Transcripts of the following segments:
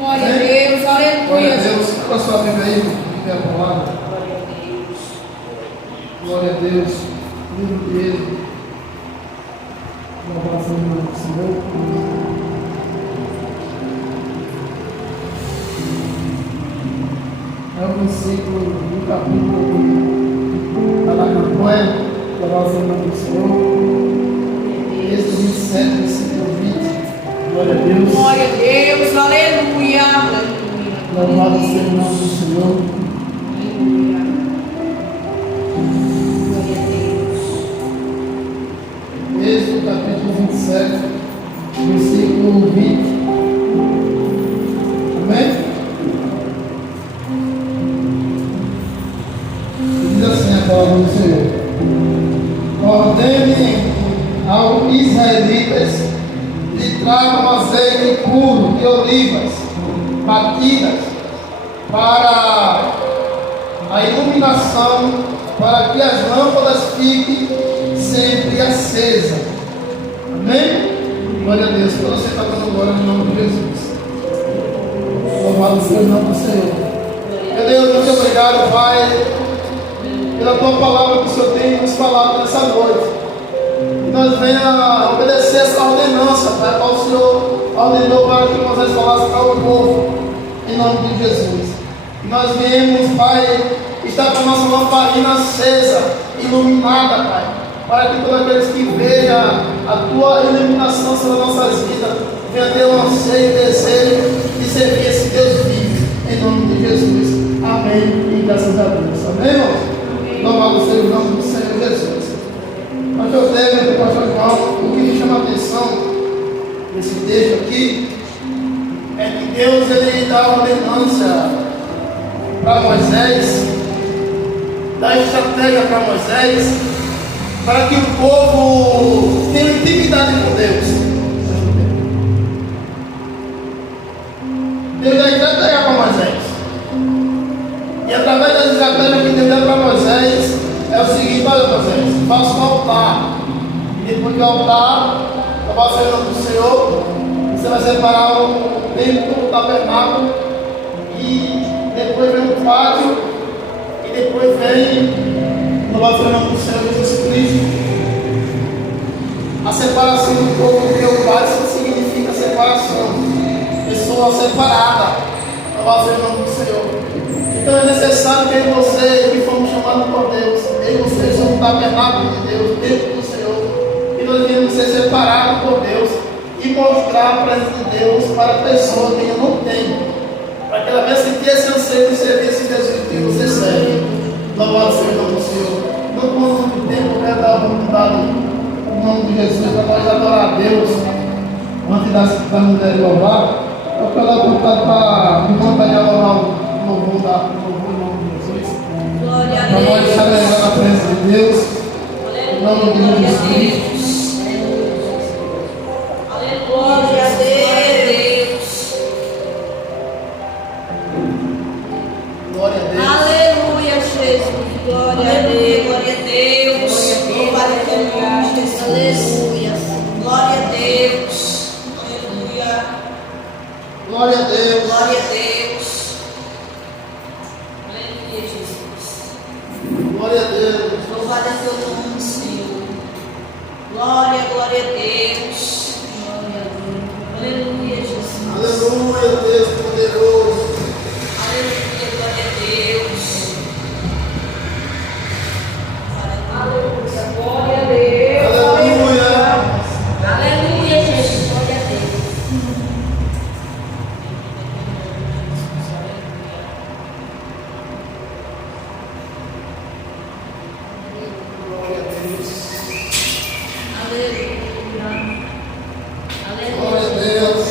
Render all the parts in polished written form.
Glória a Deus, aleluia. Glória a Deus. Abra sua Bíblia aí, que é a palavra. Glória a Deus. Livro de Êxodo. Louvado seja o nome do Senhor. É o versículo do capítulo da campanha. Louvado seja o nome do Senhor. Êxodo 27, versículo 20. Glória a Deus. Glória a Deus, aleluia. Louvado seja o nome do Senhor. Aleluia. Glória a Deus. Êxodo capítulo 27, versículo 20. Amém? Diz assim a palavra do Senhor: ordene aos israelitas que tragam azeite puro de olivas batidas para a iluminação, para que as lâmpadas fiquem sempre acesas. Amém? Glória a Deus. Quando você está dando glória no nome de Jesus. Louvado seja o nome do Senhor. Meu Deus, muito obrigado, Pai, pela tua palavra que o Senhor tem nos falado nessa noite. Que nós venhamos obedecer essa ordenança, Pai, qual o Senhor ordenou para que nós falasse para o povo, em nome de Jesus. Que nós viemos, Pai, estar com a nossa lamparina acesa, iluminada, Pai, para que todos aqueles que vejam a tua iluminação sobre as nossas vidas venham ter o anseio e desejo de servir esse Deus vivo, em nome de Jesus. Amém. E graças a Deus. Amém, irmão? Louvado seja o nome do Senhor Jesus. Pastor Temer, pastor João, o que me chama a atenção nesse texto aqui é que Deus ele dá uma ordenança para Moisés, dá estratégia para Moisés, para que o povo tenha intimidade com Deus. Deus dá estratégia para Moisés. E através das estratégias que Deus dá para Moisés, é o seguinte: olha, Moisés, faça um altar. E depois do altar, eu vou ser o nome do Senhor. Você vai separar o templo, o tabernáculo. E depois vem o pátio. E depois vem, louvado seja o nome do Senhor Jesus Cristo, a separação do povo, porque o pátio significa separação. Pessoa separada. Louvado seja o nome do Senhor. Então é necessário que você, que fomos chamados por Deus, eu e você somos o tabernáculo de Deus, o templo do Senhor, que nós devemos ser separados por Deus e mostrar a presença de Deus para a pessoa que ainda não tem, para que ela venha sentir esse anseio de servir esse Deus que você serve. Louvado seja o nome do Senhor. Não por muito tempo, eu quero dar a oportunidade no nome de Jesus para nós adorar a Deus antes das mulheres louvar. Eu quero dar a oportunidade para me mandar louvar o louvor em nome de Jesus. Glória a Para nós Deus. estarmos na presença de Deus. Em nome de Glória a Jesus Cristo. Deus. Glória a Deus. Glória a Deus. Aleluia, Jesus. Glória a Deus. Glória a Deus. Louvado seja o nome de Jesus. Aleluia. Glória a Deus. Aleluia. Glória a Deus. Glória a Deus. Aleluia, Jesus. Glória a Deus. Louvado é teu nome, Senhor. Glória, glória a Deus. Glória a Deus. Aleluia, Jesus. Aleluia, Deus poderoso. Aleluia, glória a Deus. Aleluia, glória a Deus. Aleluia. Aleluia, Jesus. Glória a Deus. Glória a Deus. Aleluia. Glória a Aleluia. Deus.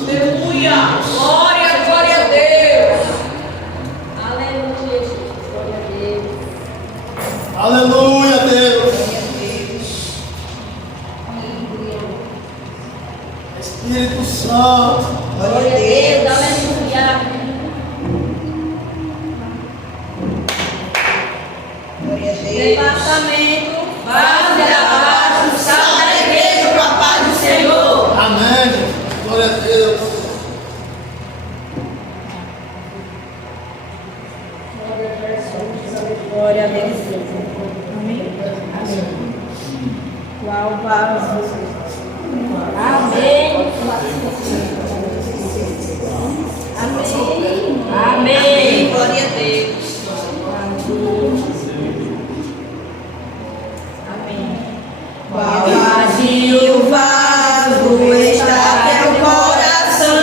Aleluia. Glória, glória a Deus. Aleluia, Jesus. Glória a Deus. Aleluia, Deus. Glória a Deus. Aleluia. Espírito Santo. Glória a Deus. Aleluia. Glória a Deus. Departamento. Base abaixo, sal da igreja com a paz do Senhor. Amém, Jesus. Glória a Deus. Glória a Deus. Amém. Amém. Qual vaso? Amém. Amém. Amém. Glória a Deus. Amém. Vazio, vaso está teu coração.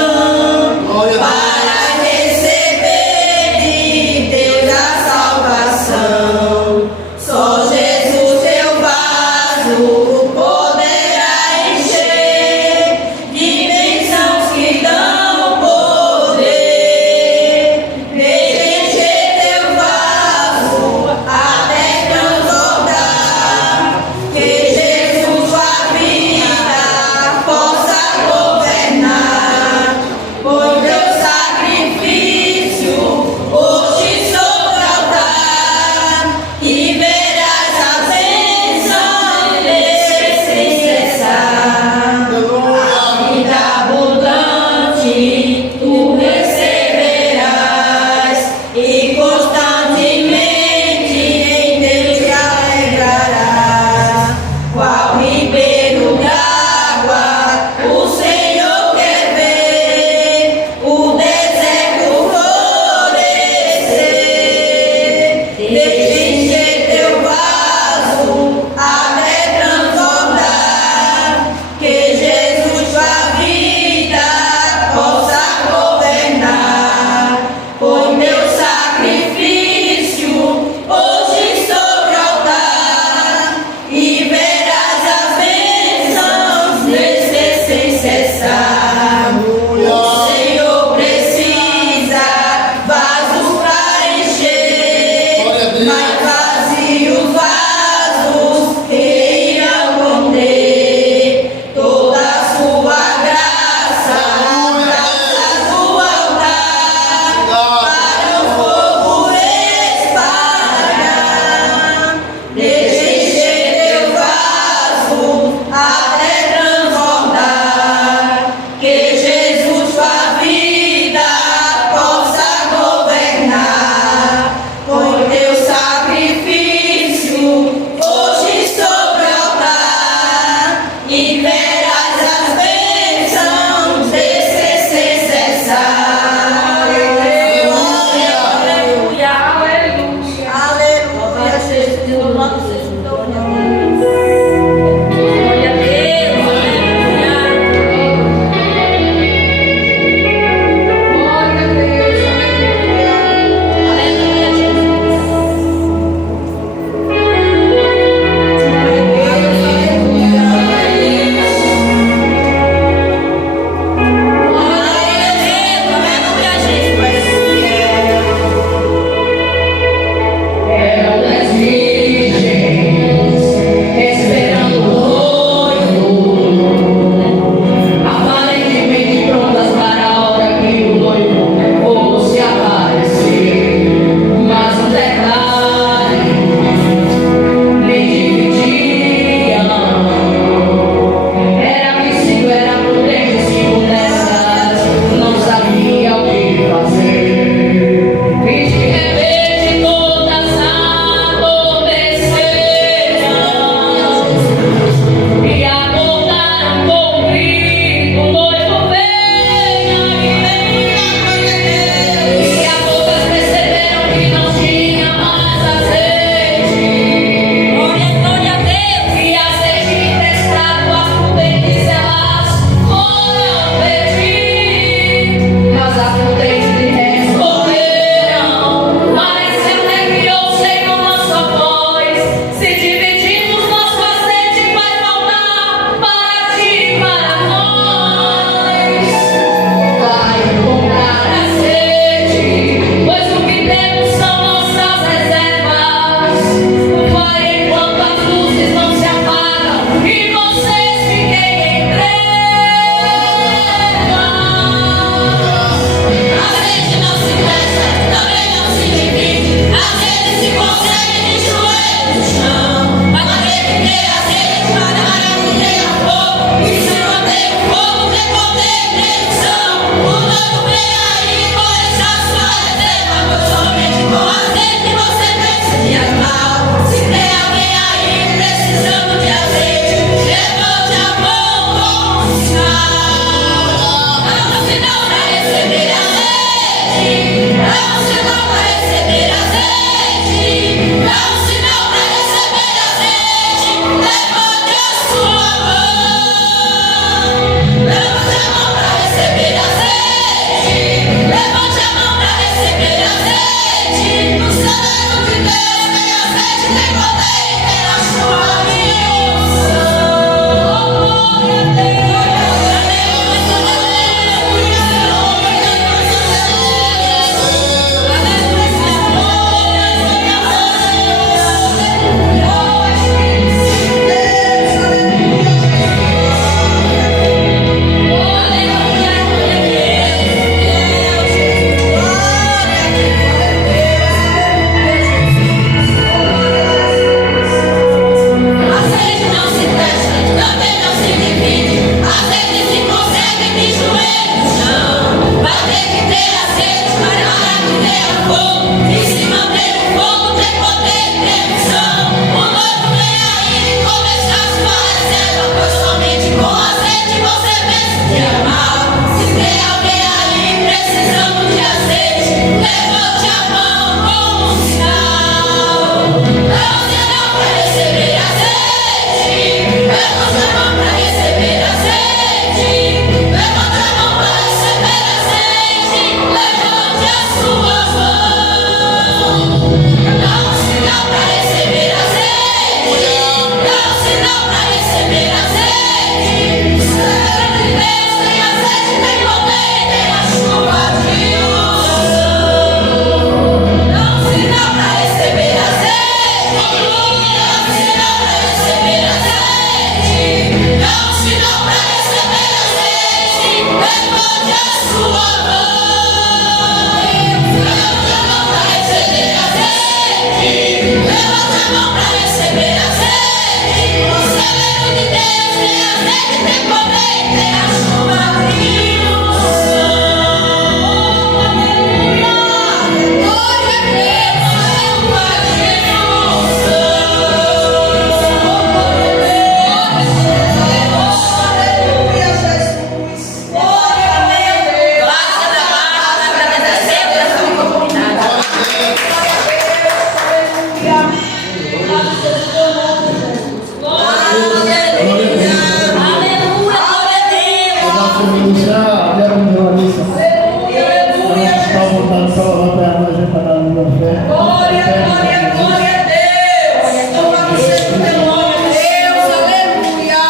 Deixa a evangelista. Aleluia, Está voltando para lá para a gente para dar uma fé. glória, glória, glória a Deus. Louvado seja o teu nome, Deus. Aleluia.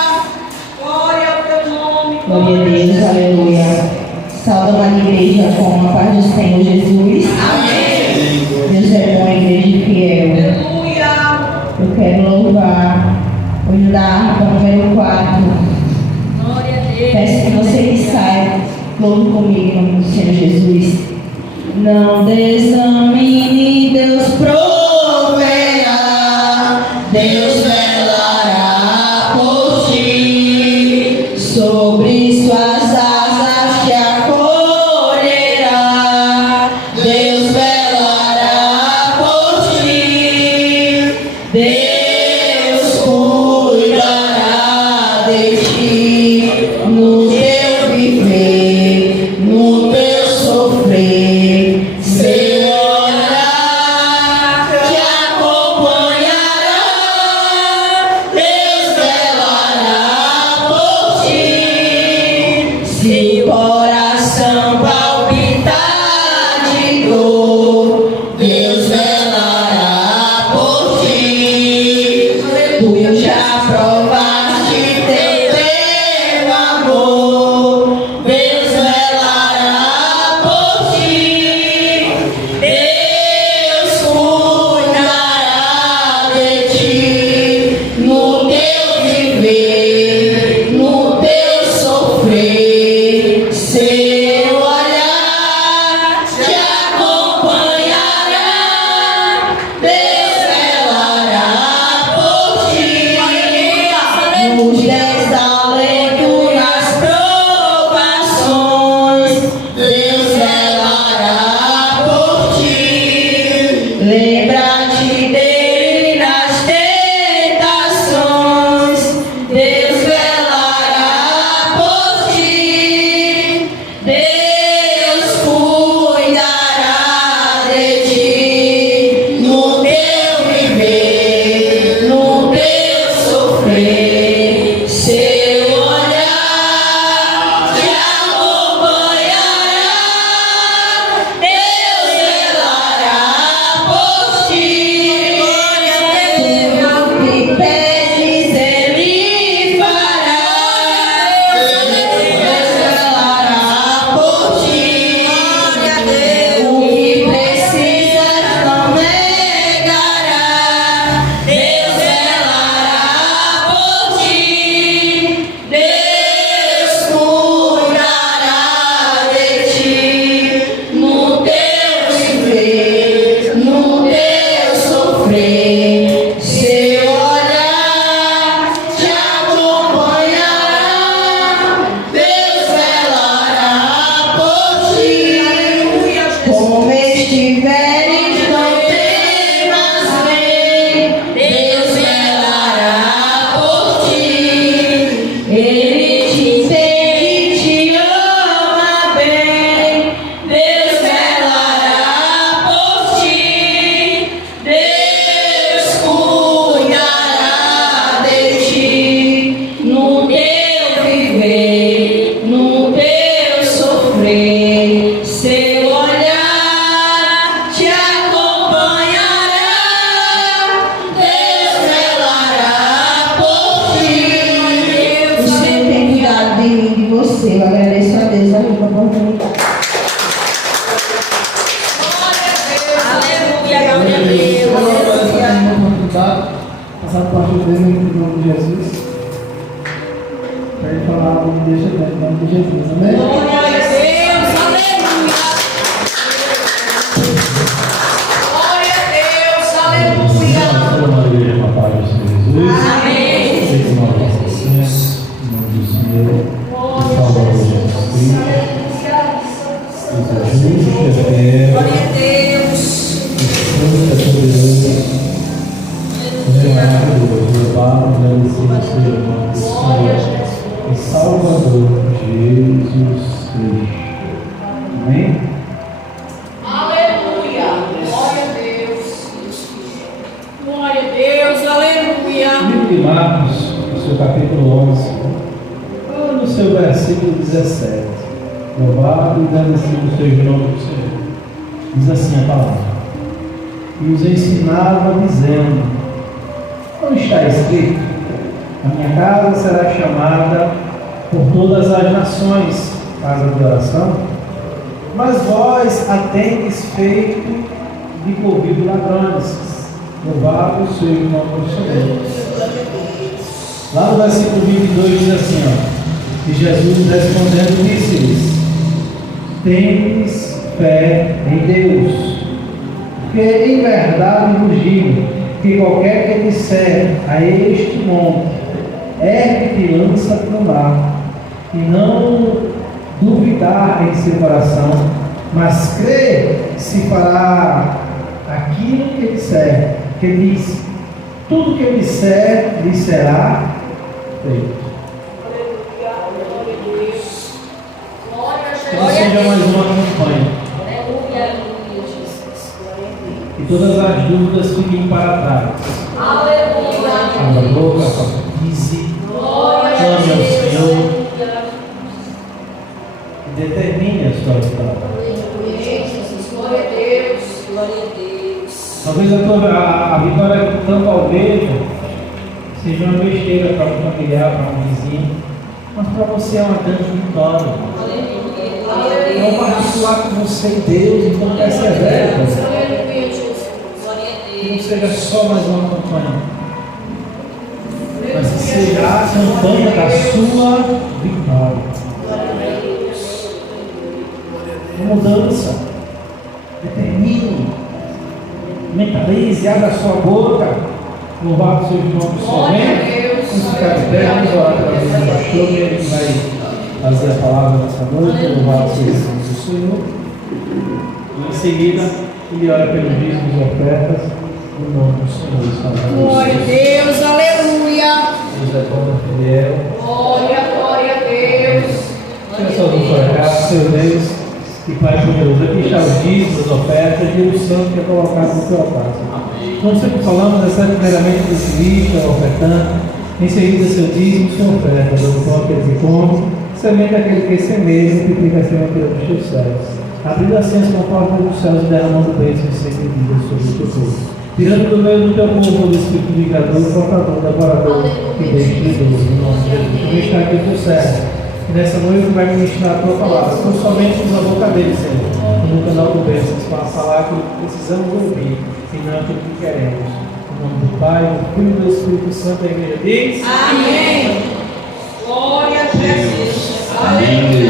Glória ao teu nome. Glória a Deus, aleluia. Saúde a igreja com a paz do Senhor Jesus. Amém. Deus é bom, igreja fiel. Aleluia. Eu quero louvar o hino da harpa número 4. Glória a Deus. Peço que vocês saiam, louve comigo em nome do Senhor Jesus. Não desamine, Deus proverá, Deus velará por ti, sobre suas asas te acolherá, Deus velará por ti, Deus cuidará de ti, no teu viver, no teu sofrer, seu olhar te acompanhará, Deus velará por ti. Se o coração palpitar de dor, Deus velará por ti. Tu já provaste teu amor, Deus velará por ti. Deus cuidará de ti, no teu viver, no teu sofrer, seu olhar te acompanhará, Deus velará por ti. Nos desalentos, nas provações, Deus velará por ti. Lembra-te dele nas tentações, Deus velará por ti. Deus cuidará de ti, no teu viver, no teu sofrer, seu olhar te acompanhará, Deus velará por ti. Tudo que pedes Ele fará, Deus velará por ti. O que precisas não negará, Deus velará por ti. Deus cuidará de ti, no teu viver, no teu sofrer, seu olhar te acompanhará, Deus velará por ti. Como estiveres, não temas, vem, Deus velará por ti. Ele te entende, te ama bem, Deus velará por ti. Deus cuidará de ti, no teu viver, no teu sofrer, seu olhar te acompanhará, Deus velará por ti. Você tem cuidado de mim, de você. Eu agradeço a Deus pela oportunidade. Aleluia, glória a Deus. Essa parte dele em nome de Jesus. Para ele falar algo, me deixa bem, em nome de Jesus. Amém? Glória a Deus, aleluia. Glória a Deus, aleluia. Uma igreja com a paz do Senhor Jesus. Amém. Sei que nós agradecemos, em nome do Senhor, e Salvador Jesus Cristo. Deus é justo, é fiel, Glória a Deus. santo, é poderoso. Maravilhoso, louvado, agradecido seja o nome do Senhor e Salvador Jesus Cristo. Amém? Aleluia. Glória a Deus. Glória a Deus, aleluia. Livro de Marcos, no seu capítulo 11, no seu versículo 17. Louvado e agradecido seja o nome do Senhor. Diz assim a palavra: e os ensinava dizendo: não está escrito, a minha casa será chamada por todas as nações casa de oração? Mas vós a tendes feito de covil de ladrões. Louvado seja o nome do Senhor. Lá no versículo 22 diz assim, ó, e Jesus respondendo disse-lhes: tendes fé em Deus, porque em verdade vos digo que qualquer que disser a este monte, ergue-te e lança-te no mar, e não duvidar em seu coração, mas crê que se fará aquilo que disser, que diz, tudo que disser, lhe será feito. Que não seja mais uma campanha. E todas as dúvidas fiquem para trás. Abra a boca, profetize, clame ao Senhor e determine a sua vitória. Glória a Deus, glória a Deus. Talvez a vitória que tanto almeja seja uma besteira para um familiar, para um vizinho, mas para você é uma grande vitória. É um particular com você e Deus, então persevere. Que não seja só mais uma campanha, mas que seja a campanha da sua vitória. Uma mudança. Determine, mentalize, abra a sua boca. Louvado seja o nome do Senhor. Vamos ficar de pé, vamos orar pela vida do pastor, e ele vai fazer a palavra nessa noite. Louvado seja o nome do Senhor. E em seguida, ele ora pelos dízimos e ofertas. No nome do Senhor. Glória a Deus, aleluia. Deus é bom e fiel. Glória a Deus. Tira sua luz para cá, seu Deus e Pai poderoso. Aqui está os dízimos, as ofertas e o santo que é colocado no teu altar. Como sempre falamos, recebe primeiramente desse vídeo, ofertando, em seguida seu dízimo, sua oferta, dando pão aquele que come, semente aquele que semeia, multiplica acima pelos teus céus. Abrindo assim as portas dos céus e derramando bênçãos sem medida sobre o teu povo. Tirando do meio do teu povo o espírito vingador, portador, devorador e destruidor, no nome de Jesus. Também está aqui o teu servo, e nessa noite vai ministrar a tua palavra, não somente na boca dele, Senhor, no canal do Bênçãos, para falar aquilo que precisamos ouvir, e não aquilo que queremos. No nome do Pai, do Filho e do Espírito Santo, a igreja diz: Amém. Glória a Jesus. Amém.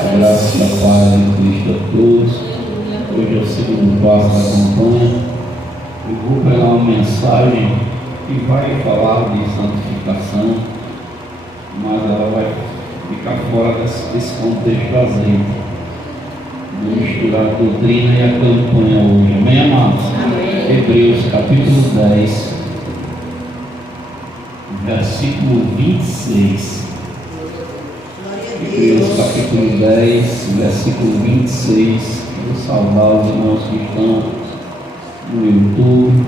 A graça e a paz de Cristo a todos. Hoje é o segundo passo da campanha. Eu vou pegar uma mensagem que vai falar de santificação, mas ela vai ficar fora desse contexto azeite. Vou misturar a doutrina e a campanha hoje. Amém, amados? Amém. Hebreus capítulo 10, versículo 26. Hebreus capítulo 10, versículo 26. Vou saudar os irmãos que estão no YouTube,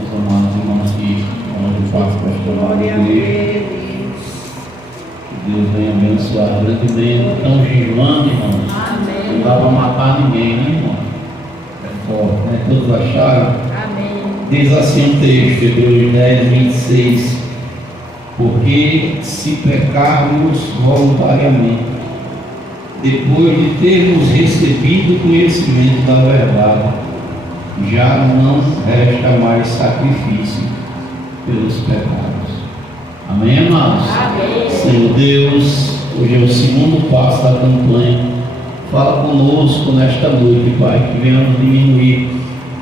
os amados irmãos que onde faço pastoral da igreja. Que Deus venha abençoar grandemente. Estão jejuando, irmãos. Não dá para matar ninguém, né, irmão? É forte, né? Todos acharam? Amém. Diz assim o texto, Hebreus 10, 26. Porque se pecarmos voluntariamente, depois de termos recebido o conhecimento da verdade, já não resta mais sacrifício pelos pecados. Amém, amados? Amém. Senhor Deus, hoje é o segundo passo da campanha. Fala conosco nesta noite, Pai, que venhamos diminuir,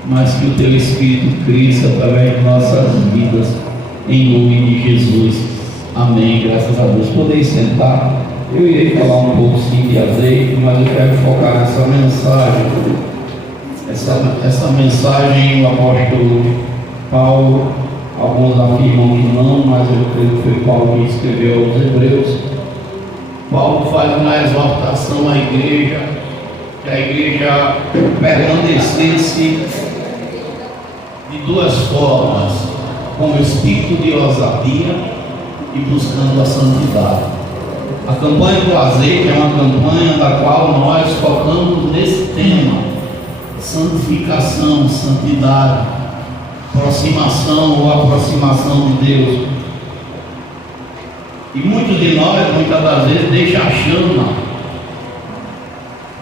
mas que o Teu Espírito cresça através de nossas vidas, em nome de Jesus. Amém, graças a Deus. Podeis sentar. Eu irei falar um pouco sim de azeite, mas eu quero focar nessa mensagem. Essa mensagem o apóstolo Paulo, alguns afirmam que não, mas eu creio que foi Paulo que escreveu aos Hebreus. Paulo faz uma exortação à igreja, que a igreja permanecesse de duas formas, com o espírito de ousadia e buscando a santidade. A campanha do azeite é uma campanha da qual nós focamos nesse tema: santificação, santidade, aproximação ou aproximação de Deus. E muitos de nós, muitas das vezes, deixam a chama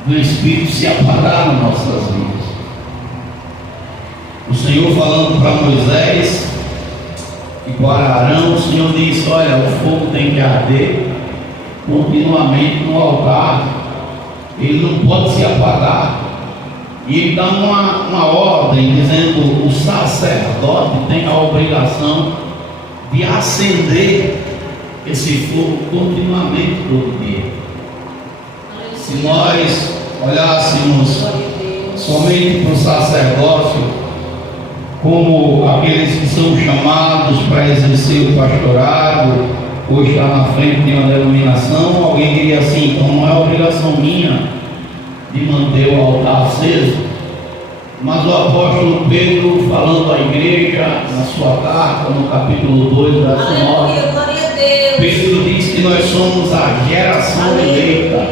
do Espírito se apagar nas nossas vidas. O Senhor falando para Moisés e para Arão, o Senhor disse: olha, o fogo tem que arder continuamente no altar, ele não pode se apagar. E ele dá uma ordem dizendo: o sacerdote tem a obrigação de acender esse fogo continuamente todo dia. Se nós olhássemos somente para o sacerdócio como aqueles que são chamados para exercer o pastorado, ou estar na frente de uma denominação, alguém diria assim: então não é obrigação minha de manter o altar aceso. Mas o apóstolo Pedro, falando à igreja, na sua carta, no capítulo 2, verso 9, Pedro diz que nós somos a geração eleita,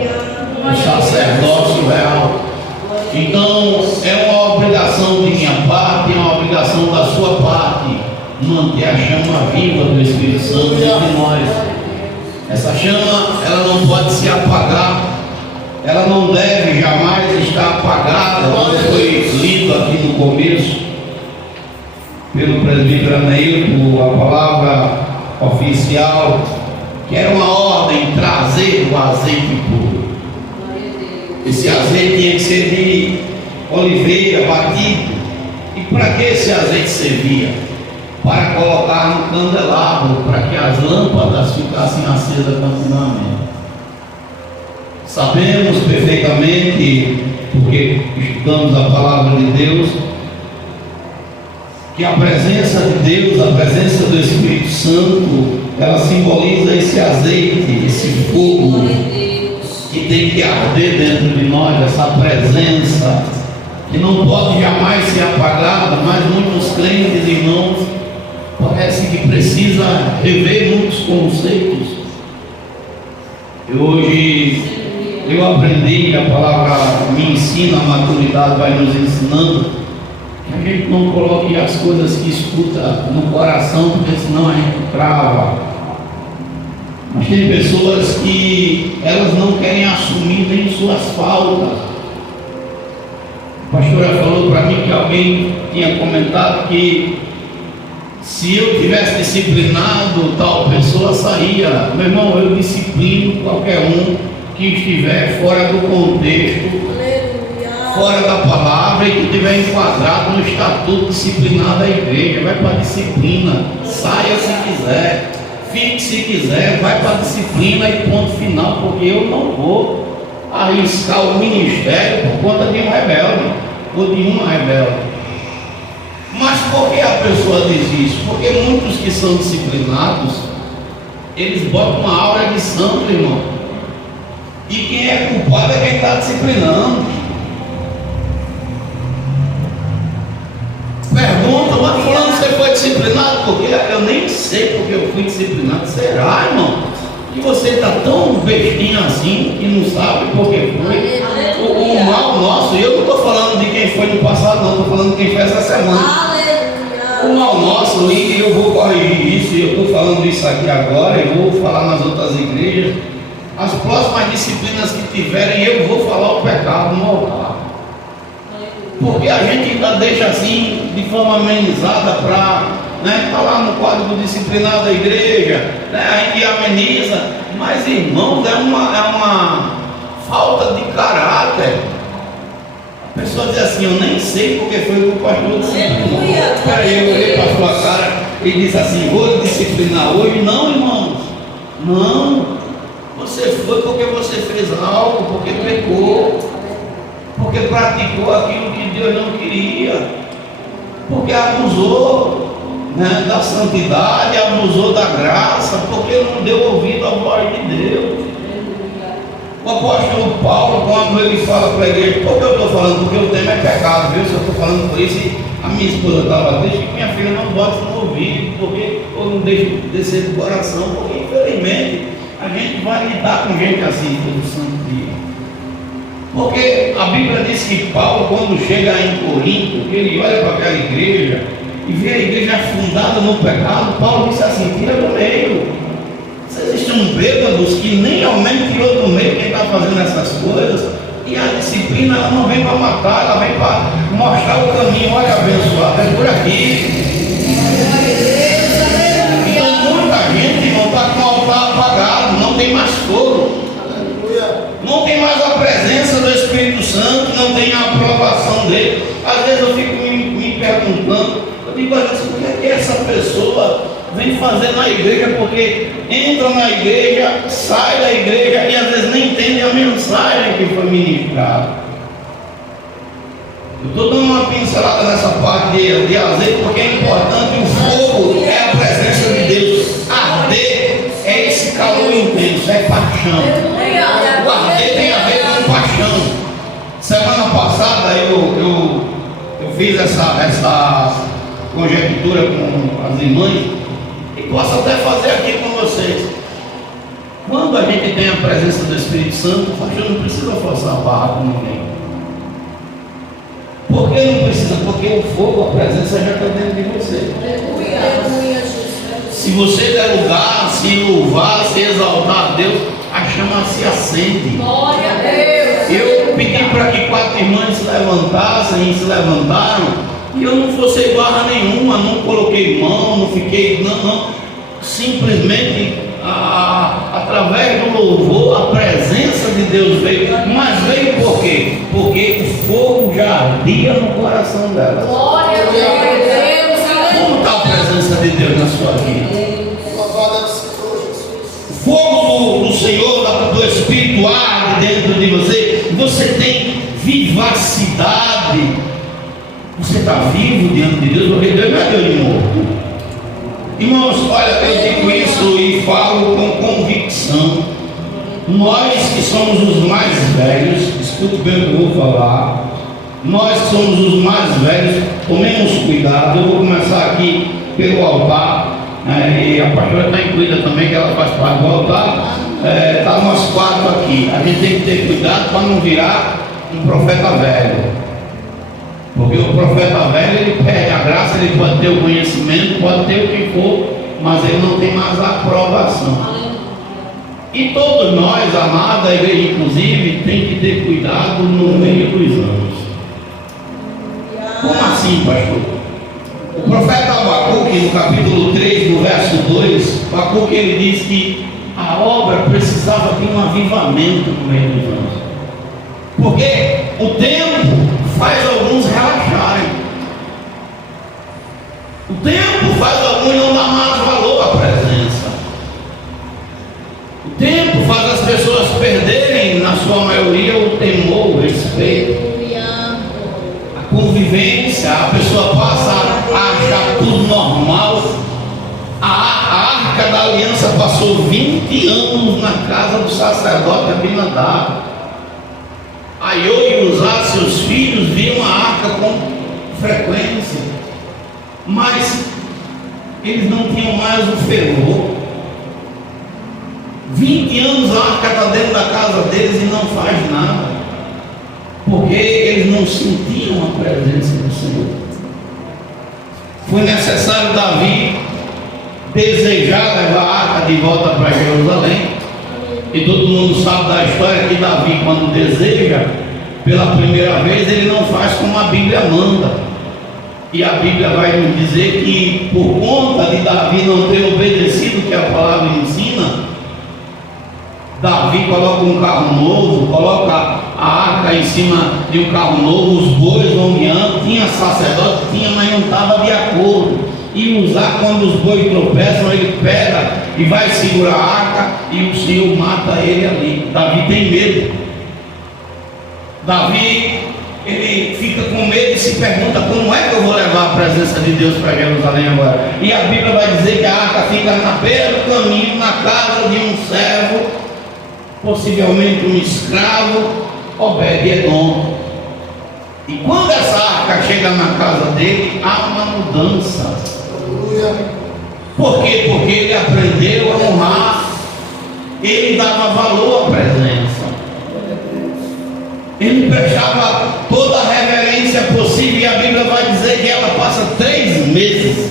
o sacerdócio real. Então é uma obrigação de minha parte, é uma obrigação da sua parte, manter a chama viva do Espírito Santo dentro de nós. Essa chama, ela não pode se apagar, ela não deve jamais estar apagada, como foi lido aqui no começo pelo presbítero Aneilton, a palavra oficial, que era uma ordem: trazer o azeite puro. Esse azeite tinha que ser de oliveira, batido. E para que esse azeite servia? Para colocar no candelabro, para que as lâmpadas ficassem acesas continuamente. Sabemos perfeitamente, porque estudamos a palavra de Deus, que a presença de Deus, a presença do Espírito Santo, ela simboliza esse azeite, esse fogo que tem que arder dentro de nós, essa presença que não pode jamais ser apagada. Mas muitos crentes, irmãos, parece que precisa rever muitos conceitos. Hoje eu aprendi, a palavra me ensina, a maturidade vai nos ensinando, que a gente não coloque as coisas que escuta no coração, porque senão a gente trava. Mas tem pessoas que elas não querem assumir nem suas faltas. A pastora falou para mim que alguém tinha comentado que se eu tivesse disciplinado, tal pessoa saía. Meu irmão, eu disciplino qualquer um que estiver fora do contexto, fora da palavra, e que estiver enquadrado no estatuto disciplinado da igreja. Vai para a disciplina, saia se quiser, fique se quiser, vai para a disciplina e ponto final, porque eu não vou arriscar o ministério por conta de um rebelde ou de uma rebelde. Mas por que a pessoa diz isso? Porque muitos que são disciplinados, eles botam uma aura de santo, irmão. E quem é culpado é quem está disciplinando. Pergunta: mas fulano, você foi disciplinado? Porque eu nem sei porque eu fui disciplinado. Será, irmão? E você está tão bestinho assim que não sabe por que foi. O mal nosso, e eu não estou falando de quem foi no passado, não, estou falando de quem foi essa semana. O mal nosso, e eu vou corrigir isso, e eu estou falando isso aqui agora, eu vou falar nas outras igrejas. As próximas disciplinas que tiverem, eu vou falar o pecado no altar. Porque a gente ainda deixa assim, de forma amenizada, para tá lá no código disciplinar da igreja, a gente ameniza, mas irmãos, é uma falta de caráter. A pessoa diz assim: eu nem sei porque foi o pastor disciplinou. Peraí, eu olhei para a sua cara e disse assim: vou disciplinar hoje. Não, irmãos, não. Você foi porque você fez algo, porque pecou, porque praticou aquilo que Deus não queria, porque abusou da santidade, abusou da graça, porque não deu ouvido à voz de Deus. O apóstolo Paulo, quando ele fala para a igreja, por que eu estou falando? Porque o tema é pecado, viu? Se eu estou falando por isso, a minha esposa estava, deixa que minha filha não bote no ouvido, porque eu não deixo descer do coração, porque infelizmente a gente vai lidar com gente assim todo santo dia. Porque a Bíblia diz que Paulo, quando chega em Corinto, ele olha para aquela igreja e vê a igreja afundada no pecado. Paulo disse assim: tira do meio. Vocês estão bêbados que nem aumenta tirou do meio quem está fazendo essas coisas. E a disciplina ela não vem para matar, ela vem para mostrar o caminho. Olha, abençoado, é por aqui. Então muita gente não está com o altar apagado, não tem mais fogo, não tem mais a presença do Espírito Santo, não tem a aprovação dele. Às vezes eu fico me perguntando, eu digo às vezes, o que é que essa pessoa vem fazer na igreja? Porque entra na igreja, sai da igreja e às vezes nem entende a mensagem que foi ministrada. Eu estou dando uma pincelada nessa parte de azeite porque é importante. O fogo é a presença de Deus. Arder é esse calor intenso, é paixão. O arder tem a ver com paixão. Semana passada eu fiz essa conjectura com as irmãs e posso até fazer aqui com vocês. Quando a gente tem a presença do Espírito Santo, a gente não precisa forçar a barra com ninguém. Por que não precisa? Porque o fogo, a presença já está dentro de você. Se você der lugar, se louvar, se exaltar a Deus, a chama se acende. Glória a Deus. Eu pedi para que 4 irmãs se levantassem e se levantaram. E eu não forcei barra nenhuma, não coloquei mão, não fiquei, não. Simplesmente, através do louvor, a presença de Deus veio. Mas veio por quê? Porque o fogo já ardia no coração delas. Glória a Deus. Como está a presença de Deus na sua vida? O fogo do Senhor, do Espírito arde dentro de você. Você tem vivacidade. Você está vivo diante de Deus, porque Deus não é Deus de morto. Irmãos, olha, eu digo isso e falo com convicção. Nós que somos os mais velhos, escute bem o que eu vou falar. Nós que somos os mais velhos, tomemos cuidado. Eu vou começar aqui pelo altar, e a pastora está incluída também, que ela faz parte do altar. Está nós 4 aqui. A gente tem que ter cuidado para não virar um profeta velho. Porque o profeta velho, ele perde a graça, ele pode ter o conhecimento, pode ter o que for, mas ele não tem mais a aprovação. E todos nós, amados, a igreja inclusive, tem que ter cuidado no meio dos anos. Como assim, pastor? O profeta Abacuque, no capítulo 3, no verso 2, Abacuque, ele diz que a obra precisava de um avivamento no meio dos anos. Porque o tempo faz alguns relaxarem. O tempo faz alguns não dar mais valor à presença. O tempo faz as pessoas perderem, na sua maioria, o temor, o respeito, a convivência. A pessoa passa a achar tudo normal. A Arca da Aliança passou 20 anos na casa do sacerdote Abinadab. Aiô e Uzá, seus filhos, viam a arca com frequência, mas eles não tinham mais o fervor. 20 anos a arca está dentro da casa deles e não faz nada, porque eles não sentiam a presença do Senhor. Foi necessário Davi desejar levar a arca de volta para Jerusalém. E todo mundo sabe da história que Davi, quando deseja pela primeira vez, ele não faz como a Bíblia manda. E a Bíblia vai nos dizer que, por conta de Davi não ter obedecido o que a palavra ensina, Davi coloca um carro novo, coloca a arca em cima de um carro novo, os bois vão guiando, tinha sacerdote, tinha, mas não estava de acordo. E usar, quando os bois tropeçam, ele pega e vai segurar a arca e o Senhor mata ele ali. Davi tem medo. Davi, ele fica com medo e se pergunta: como é que eu vou levar a presença de Deus para Jerusalém agora? E a Bíblia vai dizer que a arca fica na beira do caminho, na casa de um servo, possivelmente um escravo, Obed-Edom. E quando essa arca chega na casa dele, há uma mudança. Por quê? Porque ele aprendeu a honrar ele dava valor à presença. Ele prestava toda a reverência possível, e a Bíblia vai dizer que ela passa 3 meses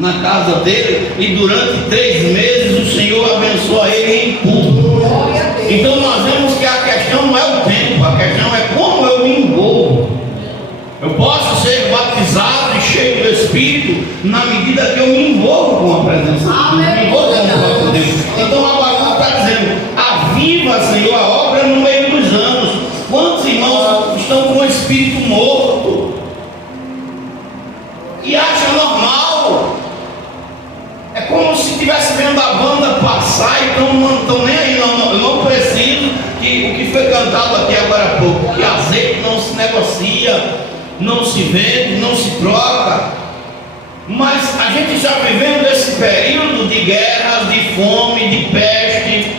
na casa dele, e durante 3 meses o Senhor abençoa ele em tudo. Então nós vemos que a questão não é o tempo, a questão é como eu me envolvo. Eu posso ser batizado e cheio do Espírito na medida que eu me envolvo com a presença de Deus, me envolvo com o próprio Deus. Então Abacuque está dizendo: aviva, Senhor, a obra no meio dos anos. Quantos irmãos estão com o espírito morto e acham normal? É como se estivesse vendo a banda passar e não estão nem aí. Eu não preciso que o que foi cantado aqui agora há pouco, que azeite não se negocia, não se vende, não se troca. Mas a gente está vivendo esse período de guerras, de fome, de peste,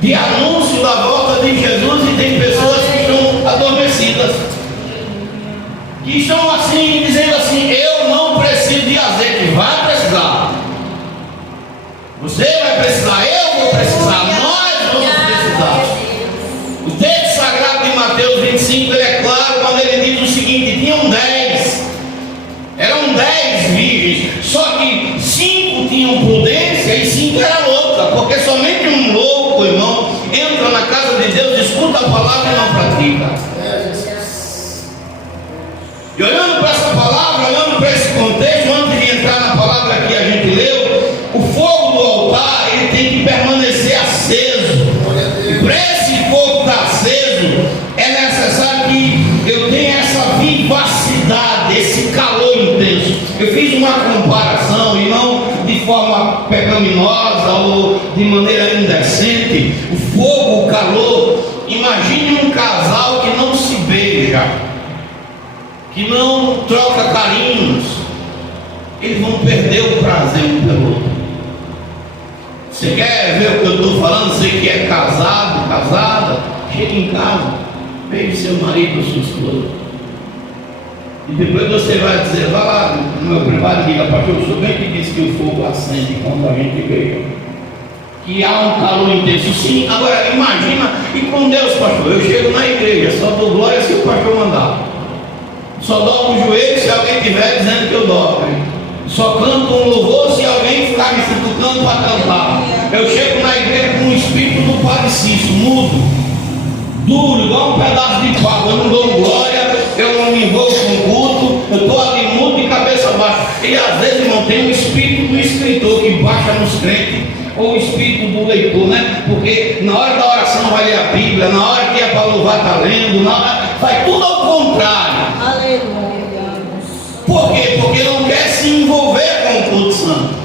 de anúncio da volta de Jesus, e tem pessoas que estão adormecidas, que estão assim, dizendo assim: eu não preciso de azeite. Vai precisar, você vai precisar, eu vou precisar, nós vamos precisar. O texto sagrado de Mateus 25, ele é claro quando ele diz o seguinte: tinham 10, eram 10 virgens, só que 5 tinham prudência e 5 eram loucas, porque somente um louco, irmão, entra na casa de Deus, escuta a palavra e não pratica. E olhando para essa palavra, olhando para esse contexto, antes de entrar na palavra que a gente leu, o fogo do altar, ele tem que permanecer aceso. E para esse fogo estar aceso, é necessário que eu tenha essa vivacidade, esse calor intenso. Eu fiz uma comparação, e não de forma pecaminosa ou de maneira indecente. O fogo, o calor. Imagine um casal que não se beija, que não troca carinhos. Eles vão perder o prazer um pelo outro. Você quer ver o que eu estou falando? Você que é casado, casada, chega em casa, beije seu marido ou sua esposa, e depois você vai dizer: vai lá no meu privado e diga: pastor, eu sou bem que disse que o fogo acende quando a gente beija, que há um calor intenso. Sim, agora imagina, e com Deus, pastor, eu chego na igreja, só dou glória se o pastor mandar, só dobro o joelho se alguém estiver dizendo que eu dobro, só canto um louvor se alguém ficar me cutucando para cantar. Eu chego na igreja com o espírito do Padre Cício, mudo, duro, igual um pedaço de pau. Eu não dou glória, eu não me envolvo com culto, eu estou ali mudo de cabeça baixa. E às vezes, irmão, tem o espírito do escritor que baixa nos crentes, ou o espírito do leitor, né? Porque na hora da oração vai ler a Bíblia, na hora que é para louvar está lendo, na hora, vai tudo ao contrário. Aleluia. Por quê? Porque não quer se envolver com o culto santo.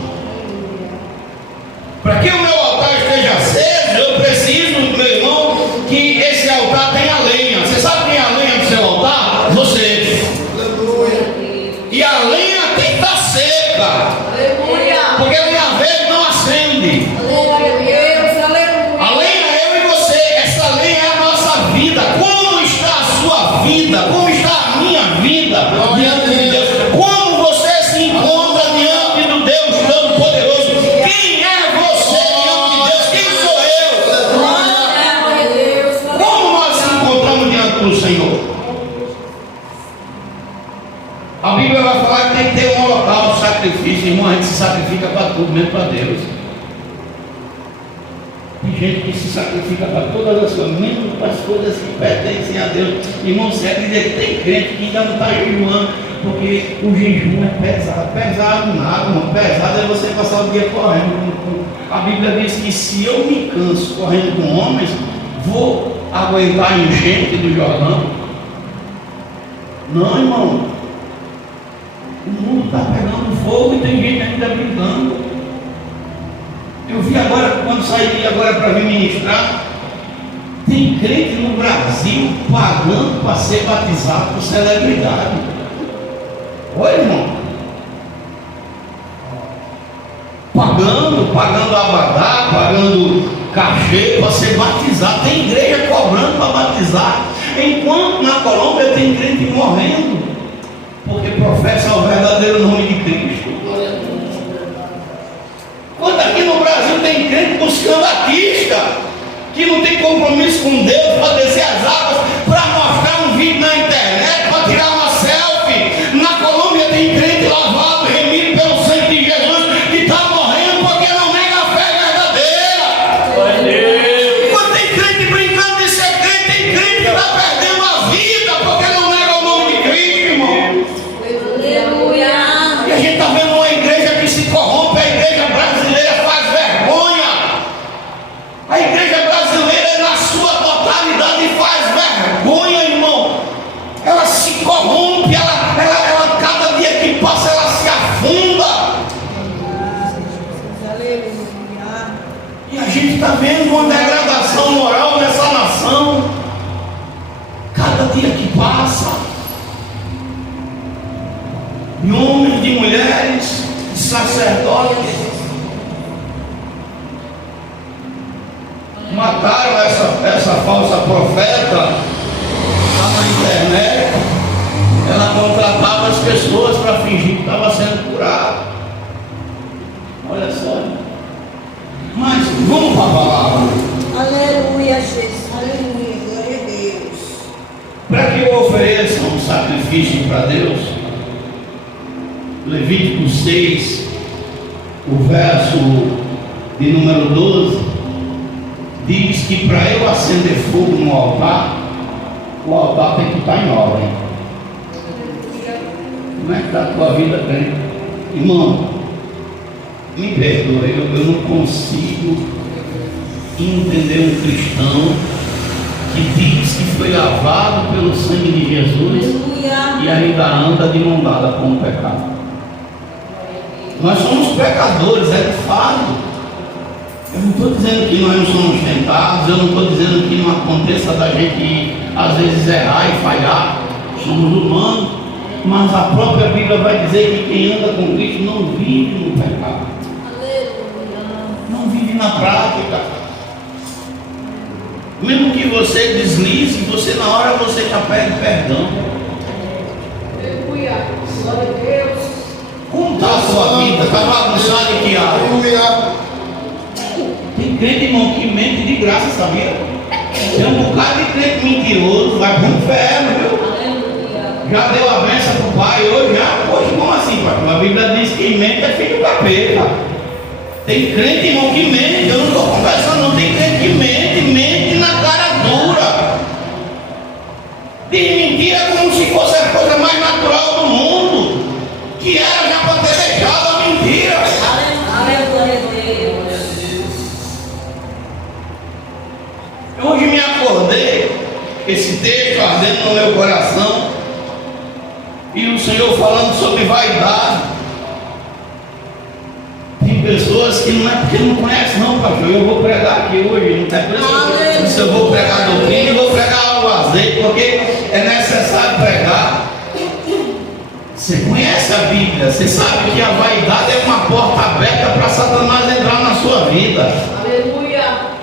Para que o meu altar esteja aceso, eu preciso, meu irmão, que esse altar tenha lenha. Você sabe quem é a lenha do seu altar? Você. E a lenha tem que estar seca. Porque a lenha verde não acende. A lenha é eu e você. Essa lenha é a nossa vida. Como está a sua vida? Como está a minha vida diante de Deus? Como você se encontra diante do Deus Todo-Poderoso? Quem é você diante de Deus? Quem sou eu? Como nós nos encontramos diante do Senhor? A Bíblia vai falar que tem que ter um holocausto, sacrifício. Irmão, a gente se sacrifica para tudo, mesmo para Deus. Tem gente que se sacrifica para todas as coisas, mesmo para as coisas que pertencem a Deus. Irmão, você acredita que tem crente que ainda não está jejuando, porque o jejum é pesado. Pesado nada, irmão. Pesado é você passar o dia correndo. A Bíblia diz que se eu me canso correndo com homens, vou aguentar a enchente do Jordão? Não, irmão. O mundo está pegando fogo e tem gente ainda brincando. Eu vi agora, quando saí agora para vir ministrar, tem crente no Brasil pagando para ser batizado por celebridade. Oi, irmão. Pagando abadá, pagando cachê para ser batizado. Tem igreja cobrando para batizar. Enquanto na Colômbia tem crente morrendo, porque professa o verdadeiro nome de Cristo. Quanta Aqui no Brasil tem crente buscando artista, que não tem compromisso com Deus para descer as águas, para mostrar um vídeo na internet, para tirar uma selfie. Na Colômbia tem crente lavado, remido pelo sangue de Jesus, que está morrendo porque não nega a fé verdadeira. Quando tem crente brincando de ser crente, tem crente que está perdendo a vida porque não nega o nome de Cristo, irmão. Aleluia. E a gente está vendo uma igreja que se corrompe, a igreja brasileira faz vergonha. A igreja brasileira, na sua totalidade, faz vergonha, irmão. Ela se corrompe, ela cada dia que passa, ela se afunda. Aleluia. E a gente está vendo uma degradação moral nessa nação. Cada dia que passa. De homens, de mulheres, de sacerdotes. Mataram essa falsa profeta lá na internet. Ela contratava as pessoas para fingir que estava sendo curada. Olha só. Mas vamos para a palavra. Aleluia, Jesus. Aleluia. Glória a Deus. Para que eu ofereça um sacrifício para Deus, Levítico 6, o verso de número 12, diz que para eu acender fogo no altar, o altar tem que estar em ordem. Como é que está a tua vida, bem? Irmão, me perdoe, eu não consigo entender um cristão que diz que foi lavado pelo sangue de Jesus e ainda anda de mão dada com o pecado. Nós somos pecadores, é de fato. Eu não estou dizendo que nós não somos tentados, eu não estou dizendo que não aconteça da gente às vezes errar e falhar. Somos humanos, mas a própria Bíblia vai dizer que quem anda com Cristo não vive no pecado. Não vive na prática. Mesmo que você deslize, você na hora você já pede perdão. Aleluia. Glória a Deus. Como está a sua vida? Está bagunçada em que área? Aleluia. Tem crente, irmão, que mente de graça, sabia? Tem um bocado de crente mentiroso, vai para o inferno, viu? Já deu a benção para o pai hoje? Já? Poxa, como assim, pai? A Bíblia diz que quem mente é filho do capeta. Tem crente, irmão, que mente. Eu não estou conversando, não. Tem crente que mente na cara dura. Tem mentira como se fosse a coisa mais natural do mundo. Que era já para ter deixado a mentira. Aleluia. Hoje me acordei, esse texto ardendo no meu coração, e o Senhor falando sobre vaidade. Tem pessoas que não é porque não conhecem, não, pastor. Eu vou pregar aqui hoje, não tem preço. Se eu vou pregar doutrina, eu vou pregar algo azeite, porque é necessário pregar. Você conhece a Bíblia, você sabe que a vaidade é uma porta aberta para Satanás entrar na sua vida. Aleluia.